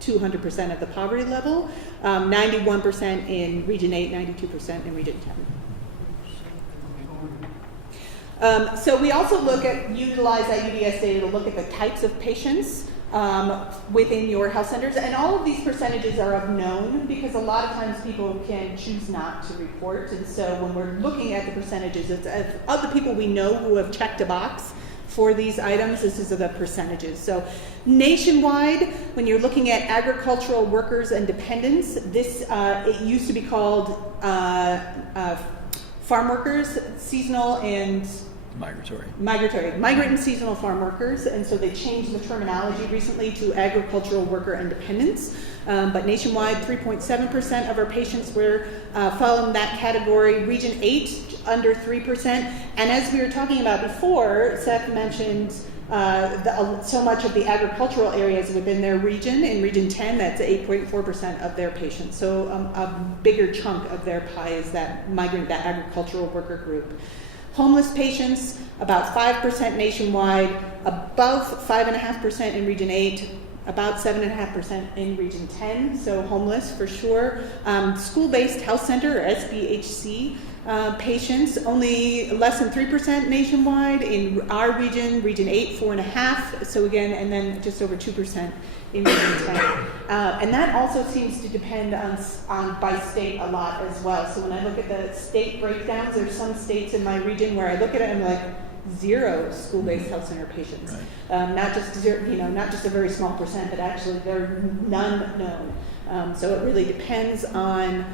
200% of the poverty level. 91% in Region 8, 92% in Region 10. So we also utilize that UDS data to look at the types of patients within your health centers, and all of these percentages are of known because a lot of times people can choose not to report, and so when we're looking at the percentages, it's of the people we know who have checked a box for these items, this is the percentages. So nationwide, when you're looking at agricultural workers and dependents, this it used to be called farm workers, seasonal and migrant and seasonal farm workers, and so they changed the terminology recently to agricultural worker and dependents. But nationwide, 3.7% of our patients were fall in that category. Region 8, under 3%. And as we were talking about before, Seth mentioned so much of the agricultural areas within their region. In Region 10, that's 8.4% of their patients. So a bigger chunk of their pie is that agricultural worker group. Homeless patients, about 5% nationwide, above 5.5% in Region 8, about 7.5% in Region 10, so homeless for sure. School-based health center, or SBHC, patients, only less than 3% nationwide. In our region, Region 8, 4.5%, so again, and then just over 2% in Region 10. And that also seems to depend on by state a lot as well. So when I look at the state breakdowns, there's some states in my region where I look at it and I'm like, 0 school-based health center patients. Right. Not just a very small percent, but actually there are none known. So it really depends on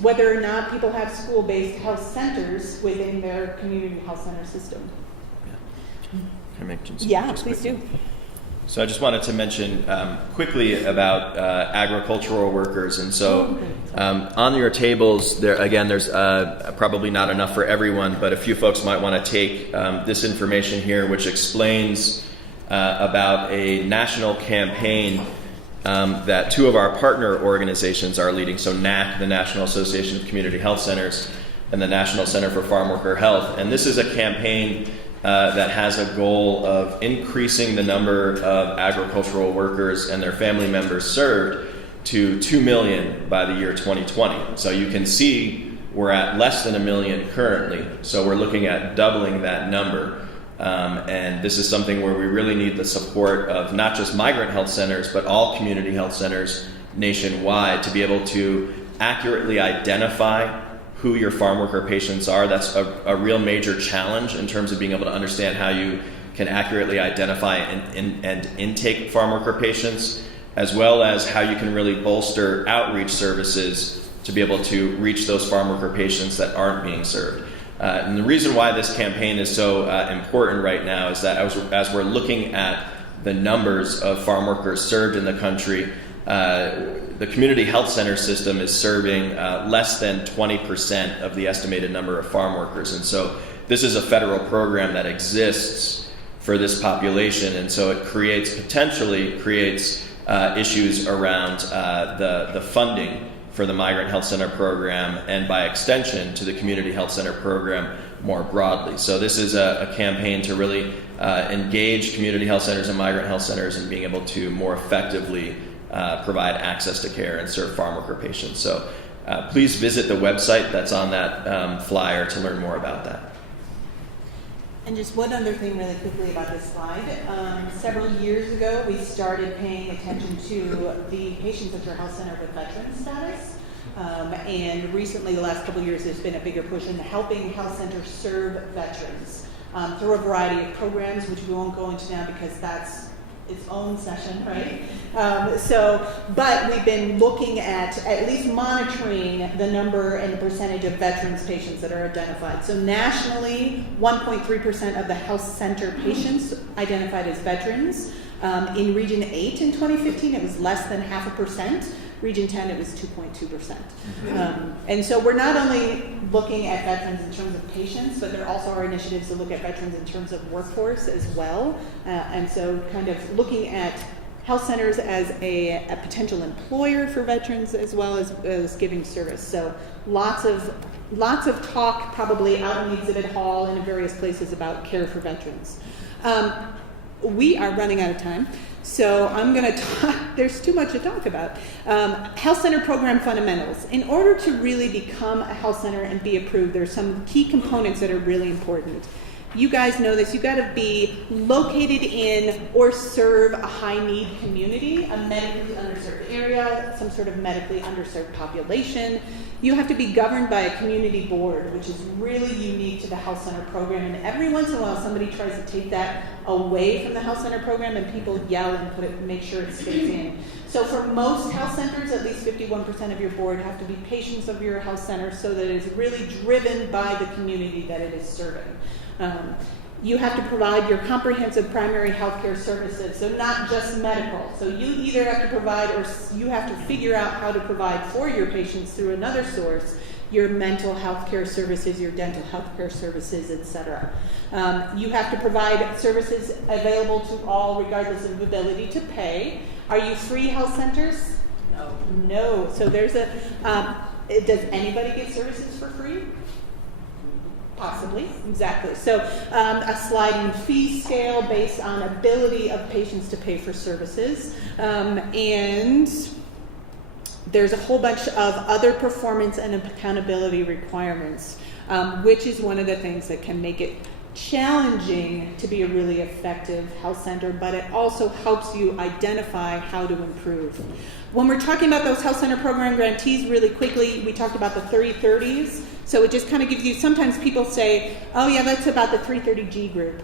whether or not people have school-based health centers within their community health center system. Yeah. Can I mention something? Yeah, please do. So I just wanted to mention quickly about agricultural workers, and so on your tables there again, there's probably not enough for everyone, but a few folks might want to take this information here, which explains about a national campaign that 2 of our partner organizations are leading. So NAC, the National Association of Community Health Centers, and the National Center for Farm Worker Health, and this is a campaign that has a goal of increasing the number of agricultural workers and their family members served to 2 million by the year 2020. So you can see we're at less than 1 million currently. So we're looking at doubling that number. And this is something where we really need the support of not just migrant health centers, but all community health centers nationwide to be able to accurately identify who your farm worker patients are. That's a real major challenge in terms of being able to understand how you can accurately identify and intake farm worker patients, as well as how you can really bolster outreach services to be able to reach those farm worker patients that aren't being served. And the reason why this campaign is so important right now is that as we're looking at the numbers of farm workers served in the country, the community health center system is serving less than 20% of the estimated number of farm workers. And so this is a federal program that exists for this population. And so it potentially creates issues around the funding for the Migrant Health Center program, and by extension to the Community Health Center program more broadly. So this is a campaign to really engage community health centers and migrant health centers in being able to more effectively provide access to care and serve farm worker patients. So please visit the website that's on that flyer to learn more about that. And just one other thing really quickly about this slide. Several years ago, we started paying attention to the patients at your health center with veteran status. And recently, the last couple of years, there's been a bigger push in helping health centers serve veterans through a variety of programs, which we won't go into now because that's its own session, right? But we've been looking at least monitoring the number and the percentage of veterans patients that are identified. So nationally, 1.3% of the health center patients identified as veterans. In Region 8 in 2015, it was less than 0.5%. Region 10, it was 2.2%. And so we're not only looking at veterans in terms of patients, but there also are initiatives to look at veterans in terms of workforce as well. And so kind of looking at health centers as a potential employer for veterans as well as giving service. So lots of talk probably out in the exhibit hall and in various places about care for veterans. We are running out of time, so I'm going to talk. There's too much to talk about. Health center program fundamentals. In order to really become a health center and be approved, there's some key components that are really important. You guys know this. You've got to be located in or serve a high-need community, a medically underserved area, some sort of medically underserved population. You have to be governed by a community board, which is really unique to the health center program. And every once in a while, somebody tries to take that away from the health center program, and people yell and make sure it stays in. So for most health centers, at least 51% of your board have to be patients of your health center, so that it's really driven by the community that it is serving. You have to provide your comprehensive primary health care services, so not just medical. So you either have to provide or you have to figure out how to provide for your patients through another source, your mental health care services, your dental health care services, etc. You have to provide services available to all regardless of ability to pay. Are you free health centers? No. So there's does anybody get services for free? Possibly, exactly. So a sliding fee scale based on ability of patients to pay for services. And there's a whole bunch of other performance and accountability requirements, which is one of the things that can make it challenging to be a really effective health center, but it also helps you identify how to improve. When we're talking about those health center program grantees, really quickly, we talked about the 30/30s. So it just kind of gives you, sometimes people say, oh yeah, that's about the 330G group.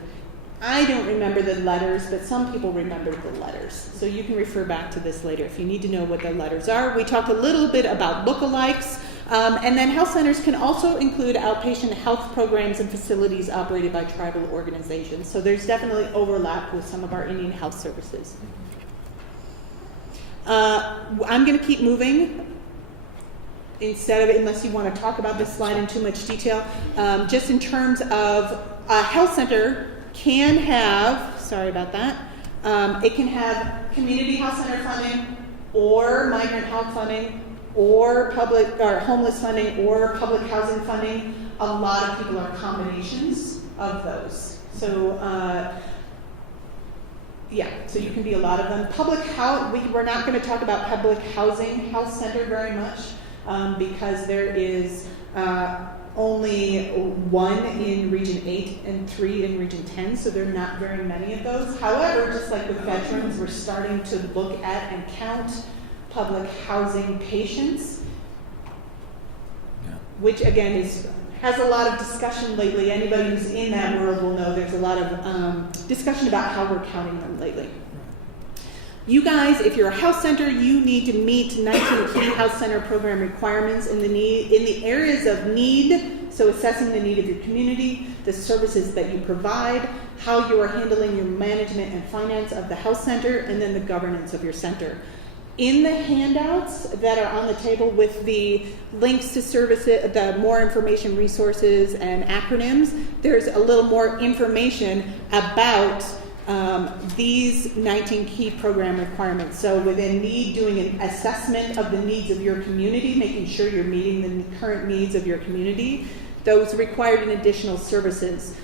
I don't remember the letters, but some people remember the letters. So you can refer back to this later if you need to know what the letters are. We talked a little bit about lookalikes. And then health centers can also include outpatient health programs and facilities operated by tribal organizations. So there's definitely overlap with some of our Indian health services. I'm going to keep moving. Unless you want to talk about this slide in too much detail, just in terms of a health center can have, sorry about that, it can have community health center funding or migrant health funding or public or homeless funding or public housing funding. A lot of people are combinations of those. So so you can be a lot of them. We're not going to talk about public housing health center very much. Because there is only 1 in Region 8 and 3 in Region 10, so there are not very many of those. However, just like with veterans, we're starting to look at and count public housing patients, which again has a lot of discussion lately. Anybody who's in that world will know there's a lot of discussion about how we're counting them lately. You guys, if you're a health center, you need to meet 19 key health center program requirements in the areas of need, so assessing the need of your community, the services that you provide, how you are handling your management and finance of the health center, and then the governance of your center. In the handouts that are on the table with the links to services, the more information resources and acronyms, there's a little more information about these 19 key program requirements. So within need, doing an assessment of the needs of your community, making sure you're meeting the current needs of your community. Those required and additional services.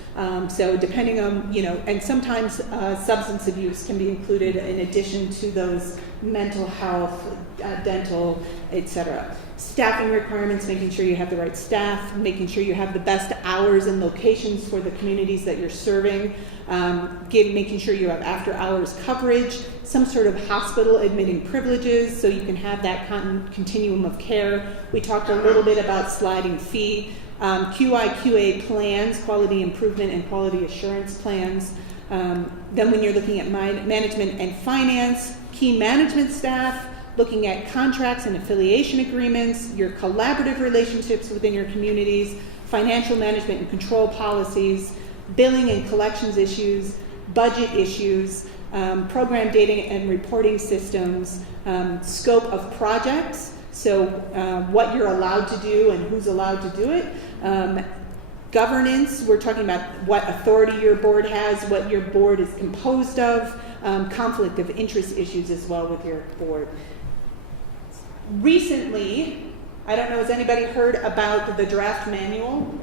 So depending on, and sometimes substance abuse can be included in addition to those mental health, dental, etc. Staffing requirements, making sure you have the right staff, making sure you have the best hours and locations for the communities that you're serving, making sure you have after hours coverage, some sort of hospital admitting privileges so you can have that continuum of care. We talked a little bit about sliding fee, QI/QA plans, quality improvement and quality assurance plans, Then when you're looking at management and finance, key management staff, looking at contracts and affiliation agreements, your collaborative relationships within your communities, financial management and control policies, billing and collections issues, budget issues, program data and reporting systems, scope of projects, so what you're allowed to do and who's allowed to do it. Governance, we're talking about what authority your board has, what your board is composed of, conflict of interest issues as well with your board. Recently, I don't know, has anybody heard about the draft manual?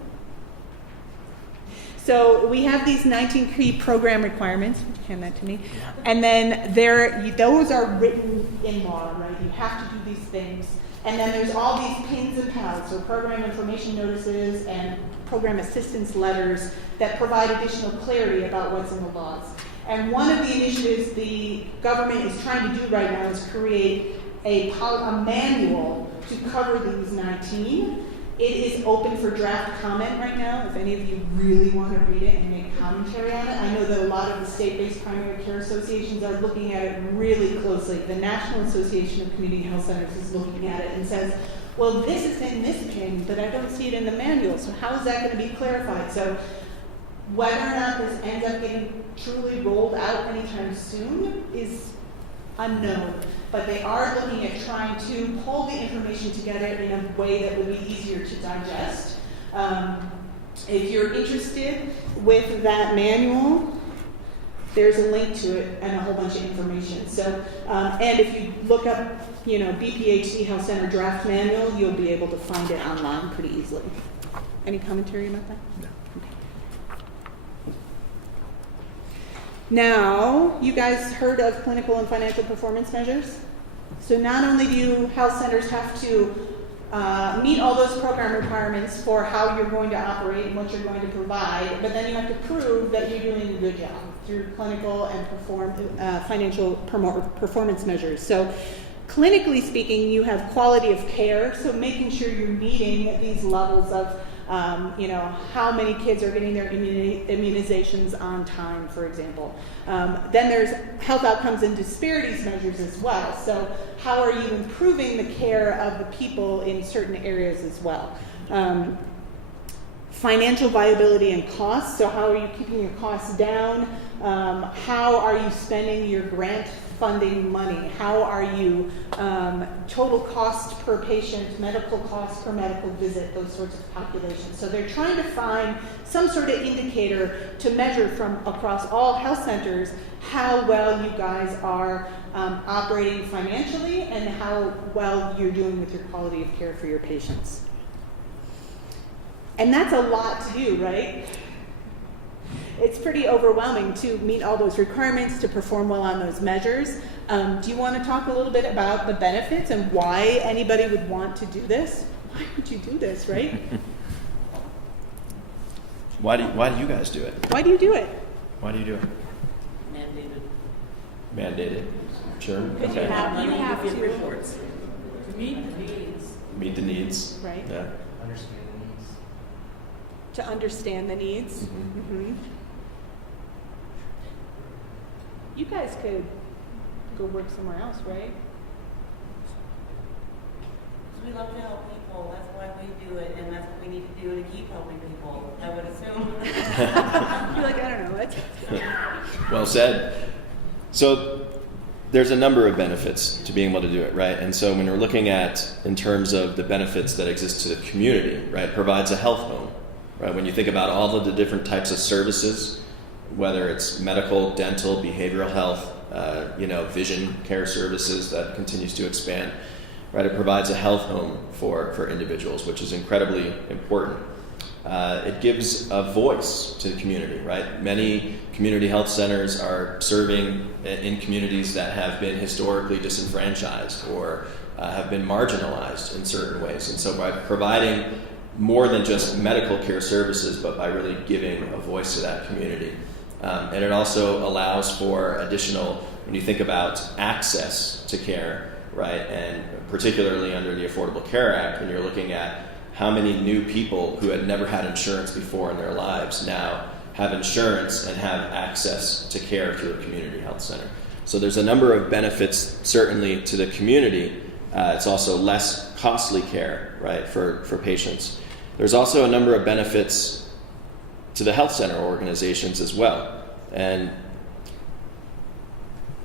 So we have these 19 key program requirements. Hand that to me. And then those are written in law, right? You have to do these things. And then there's all these pins and pals, so program information notices and program assistance letters that provide additional clarity about what's in the laws. And one of the initiatives the government is trying to do right now is create a manual to cover these 19. It is open for draft comment right now, if any of you really want to read it and make commentary on it. I know that a lot of the state-based primary care associations are looking at it really closely. The National Association of Community Health Centers is looking at it and says, well, this is in this opinion, but I don't see it in the manual, so how is that going to be clarified? So whether or not this ends up getting truly rolled out anytime soon is unknown, but they are looking at trying to pull the information together in a way that would be easier to digest. If you're interested with that manual, there's a link to it and a whole bunch of information. So, and if you look up, BPHC Health Center Draft Manual, you'll be able to find it online pretty easily. Any commentary about that? No. Now, you guys heard of clinical and financial performance measures? So not only do health centers have to meet all those program requirements for how you're going to operate and what you're going to provide, but then you have to prove that you're doing a good job through clinical and financial performance measures. So clinically speaking, you have quality of care, so making sure you're meeting these levels of how many kids are getting their immunizations on time, for example. Then there's health outcomes and disparities measures as well. So how are you improving the care of the people in certain areas as well? Financial viability and costs. So how are you keeping your costs down? How are you spending your grant funding money? How are you total cost per patient, medical cost per medical visit, those sorts of calculations. So they're trying to find some sort of indicator to measure from across all health centers how well you guys are operating financially and how well you're doing with your quality of care for your patients. And that's a lot to do, right? It's pretty overwhelming to meet all those requirements, to perform well on those measures. Do you want to talk a little bit about the benefits and why anybody would want to do this? Why would you do this, right? Why do you guys do it? Why do you do it? Why do you do it? Mandated. Sure. Because Okay. you have to. reports. Meet the needs. Meet the needs. Right. Yeah. Understand the needs. To understand the needs. Mm-hmm. You guys could go work somewhere else, right? We love to help people. That's why we do it, and that's what we need to do to keep helping people, I would assume. You're like, I don't know what. Well said. So there's a number of benefits to being able to do it, right? And so when we're looking at in terms of the benefits that exist to the community, right, it provides a health home, right? When you think about all of the different types of services, whether it's medical, dental, behavioral health, vision care services that continues to expand, right? It provides a health home for individuals, which is incredibly important. It gives a voice to the community, right? Many community health centers are serving in communities that have been historically disenfranchised or have been marginalized in certain ways. And so by providing more than just medical care services, but by really giving a voice to that community. And it also allows for additional, when you think about access to care, right, and particularly under the Affordable Care Act, when you're looking at how many new people who had never had insurance before in their lives now have insurance and have access to care through a community health center. So there's a number of benefits certainly to the community. It's also less costly care, right, for patients. There's also a number of benefits to the health center organizations as well. And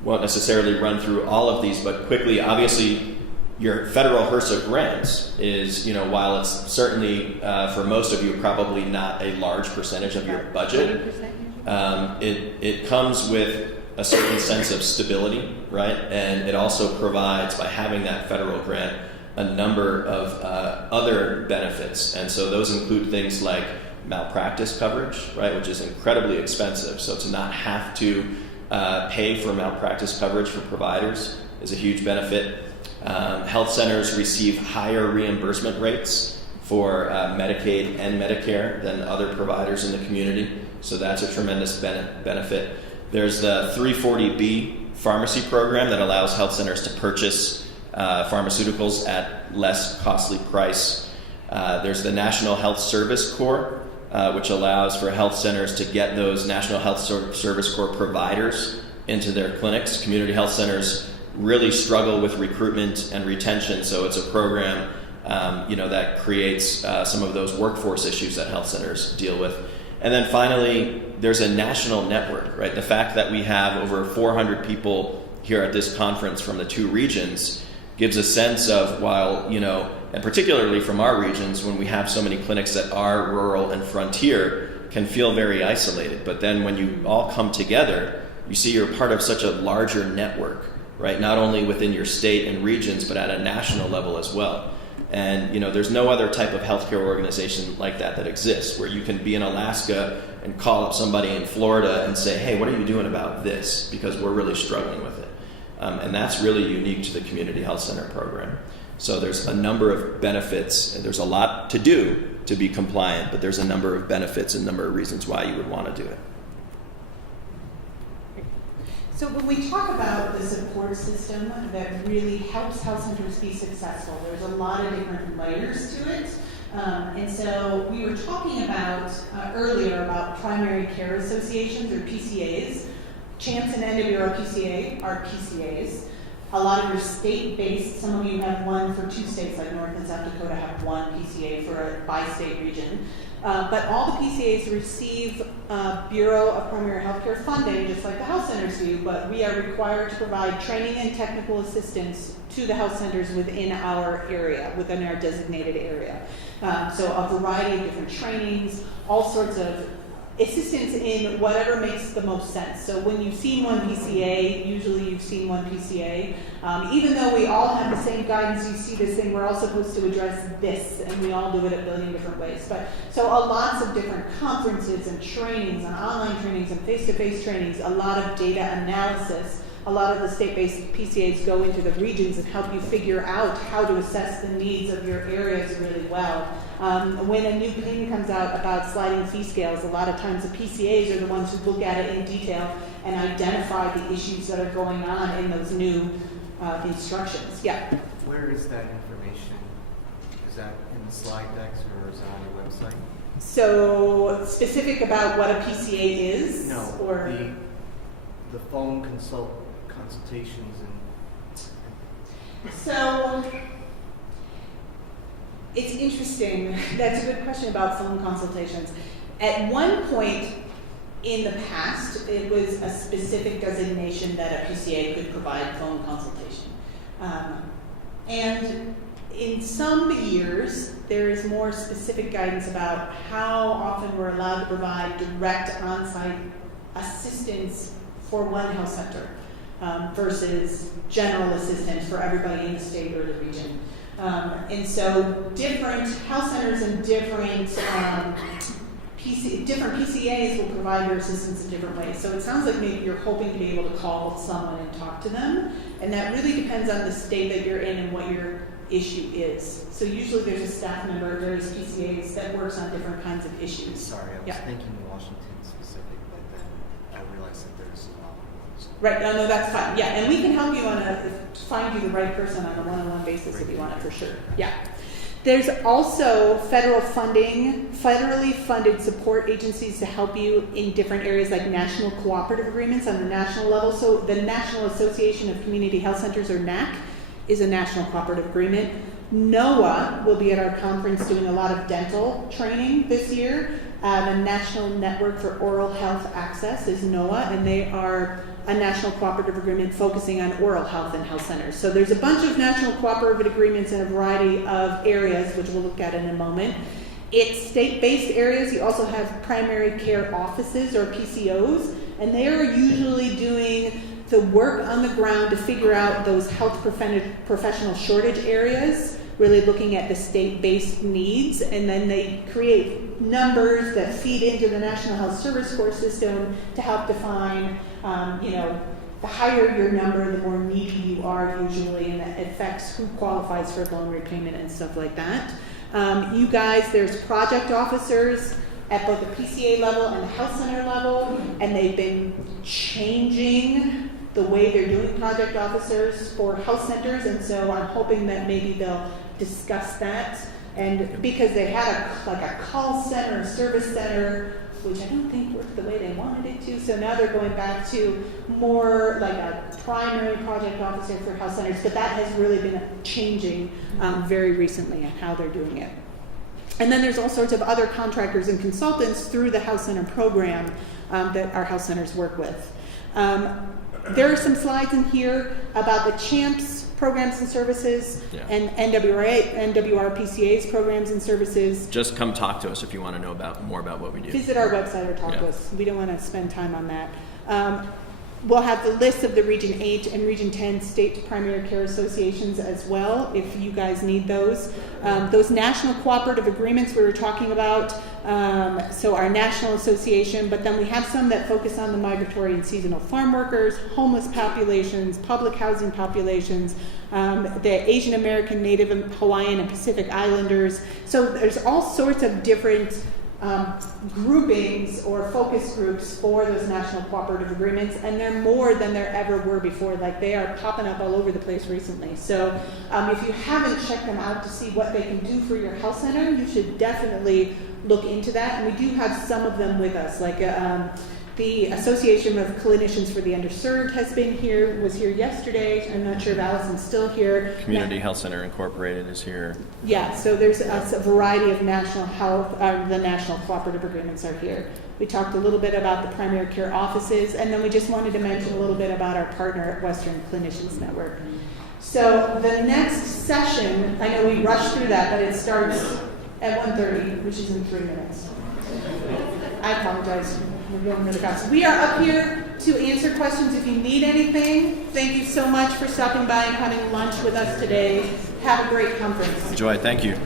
won't necessarily run through all of these, but quickly, obviously, your federal HRSA grant is, while it's certainly for most of you probably not a large percentage of your budget, it comes with a certain sense of stability, right? And it also provides, by having that federal grant, a number of other benefits. And so those include things like malpractice coverage, right, which is incredibly expensive. So to not have to pay for malpractice coverage for providers is a huge benefit. Health centers receive higher reimbursement rates for Medicaid and Medicare than other providers in the community, so that's a tremendous benefit. There's the 340B pharmacy program that allows health centers to purchase pharmaceuticals at less costly price. There's the National Health Service Corps, which allows for health centers to get those National Health Service Corps providers into their clinics. Community health centers really struggle with recruitment and retention, so it's a program that creates some of those workforce issues that health centers deal with. And then finally, there's a national network, right? The fact that we have over 400 people here at this conference from the two regions gives a sense of, while, and particularly from our regions, when we have so many clinics that are rural and frontier, can feel very isolated. But then when you all come together, you see you're part of such a larger network, right? Not only within your state and regions, but at a national level as well. And there's no other type of healthcare organization like that exists, where you can be in Alaska and call up somebody in Florida and say, hey, what are you doing about this? Because we're really struggling with it. And that's really unique to the Community Health Center program. So there's a number of benefits. There's a lot to do to be compliant, but there's a number of benefits and a number of reasons why you would want to do it. So when we talk about the support system that really helps health centers be successful, there's a lot of different layers to it. And so we were talking about earlier about primary care associations, or PCAs. CHAMPS and NWRPCA are PCAs. A lot of your state-based, some of you have one for two states, like North and South Dakota have one PCA for a bi-state region. But all the PCAs receive Bureau of Primary Healthcare funding, just like the health centers do, but we are required to provide training and technical assistance to the health centers within our area, within our designated area. So a variety of different trainings, all sorts of assistance in whatever makes the most sense. So when you've seen one PCA, usually you've seen one PCA. Even though we all have the same guidance, you see this thing, we're all supposed to address this, and we all do it a billion different ways. But so lots of different conferences and trainings and online trainings and face-to-face trainings, a lot of data analysis. A lot of the state-based PCAs go into the regions and help you figure out how to assess the needs of your areas really well. When a new opinion comes out about sliding fee scales, a lot of times the PCAs are the ones who look at it in detail and identify the issues that are going on in those new instructions. Yeah? Where is that information? Is that in the slide decks or is it on your website? So specific about what a PCA is? No, or the phone consultations and... So it's interesting. That's a good question about phone consultations. At one point in the past, it was a specific designation that a PCA could provide phone consultation. And in some years, there is more specific guidance about how often we're allowed to provide direct on-site assistance for one health center versus general assistance for everybody in the state or the region. And so different health centers and different PCAs will provide your assistance in different ways. So it sounds like maybe you're hoping to be able to call someone and talk to them, and that really depends on the state that you're in and what your issue is. So usually there's a staff member, there's PCAs that works on different kinds of issues. Sorry, I was Yeah. thinking Washington specific, but then I realized that there's a lot of ones. Right, no, that's fine. Yeah, and we can help you find you the right person on a one-on-one basis if you want it, for sure. Yeah. There's also federal funding, federally funded support agencies to help you in different areas like national cooperative agreements on the national level. So the National Association of Community Health Centers, or NAC, is a national cooperative agreement. NOAA will be at our conference doing a lot of dental training this year. The National Network for Oral Health Access is NOAA, and they are a national cooperative agreement focusing on oral health in health centers. So there's a bunch of national cooperative agreements in a variety of areas, which we'll look at in a moment. It's state-based areas. You also have primary care offices, or PCOs, and they are usually doing the work on the ground to figure out those health professional shortage areas, really looking at the state-based needs, and then they create numbers that feed into the National Health Service Corps system to help define, the higher your number, the more needy you are usually, and that affects who qualifies for loan repayment and stuff like that. You guys, there's project officers at both the PCA level and the health center level, and they've been changing the way they're doing project officers for health centers, and so I'm hoping that maybe they'll discuss that. And because they had a call center, a service center, which I don't think worked the way they wanted it to, so now they're going back to more like a primary project officer for health centers, but that has really been changing very recently on how they're doing it. And then there's all sorts of other contractors and consultants through the health center program that our health centers work with. There are some slides in here about the CHAMPS programs and services, and NWRPCA's programs and services. Just come talk to us if you want to know more about what we do. Visit our website or talk to us. We don't want to spend time on that. We'll have the list of the Region 8 and Region 10 state primary care associations as well, if you guys need those. Those national cooperative agreements we were talking about, so our national association, but then we have some that focus on the migratory and seasonal farm workers, homeless populations, public housing populations, the Asian American, Native, Hawaiian, and Pacific Islanders. So there's all sorts of different groupings or focus groups for those national cooperative agreements, and they're more than there ever were before. Like, they are popping up all over the place recently. So if you haven't checked them out to see what they can do for your health center, you should definitely look into that. And we do have some of them with us, like the Association of Clinicians for the Underserved was here yesterday. I'm not sure if Allison's still here. Community Health Center Incorporated is here. Yeah, so there's a variety of national health, the national cooperative agreements are here. We talked a little bit about the primary care offices, and then we just wanted to mention a little bit about our partner at Western Clinicians Network. So the next session, I know we rushed through that, but it starts at 1:30, which is in 3 minutes. I apologize. We're going really fast. We are up here to answer questions if you need anything. Thank you so much for stopping by and having lunch with us today. Have a great conference. Joy, thank you.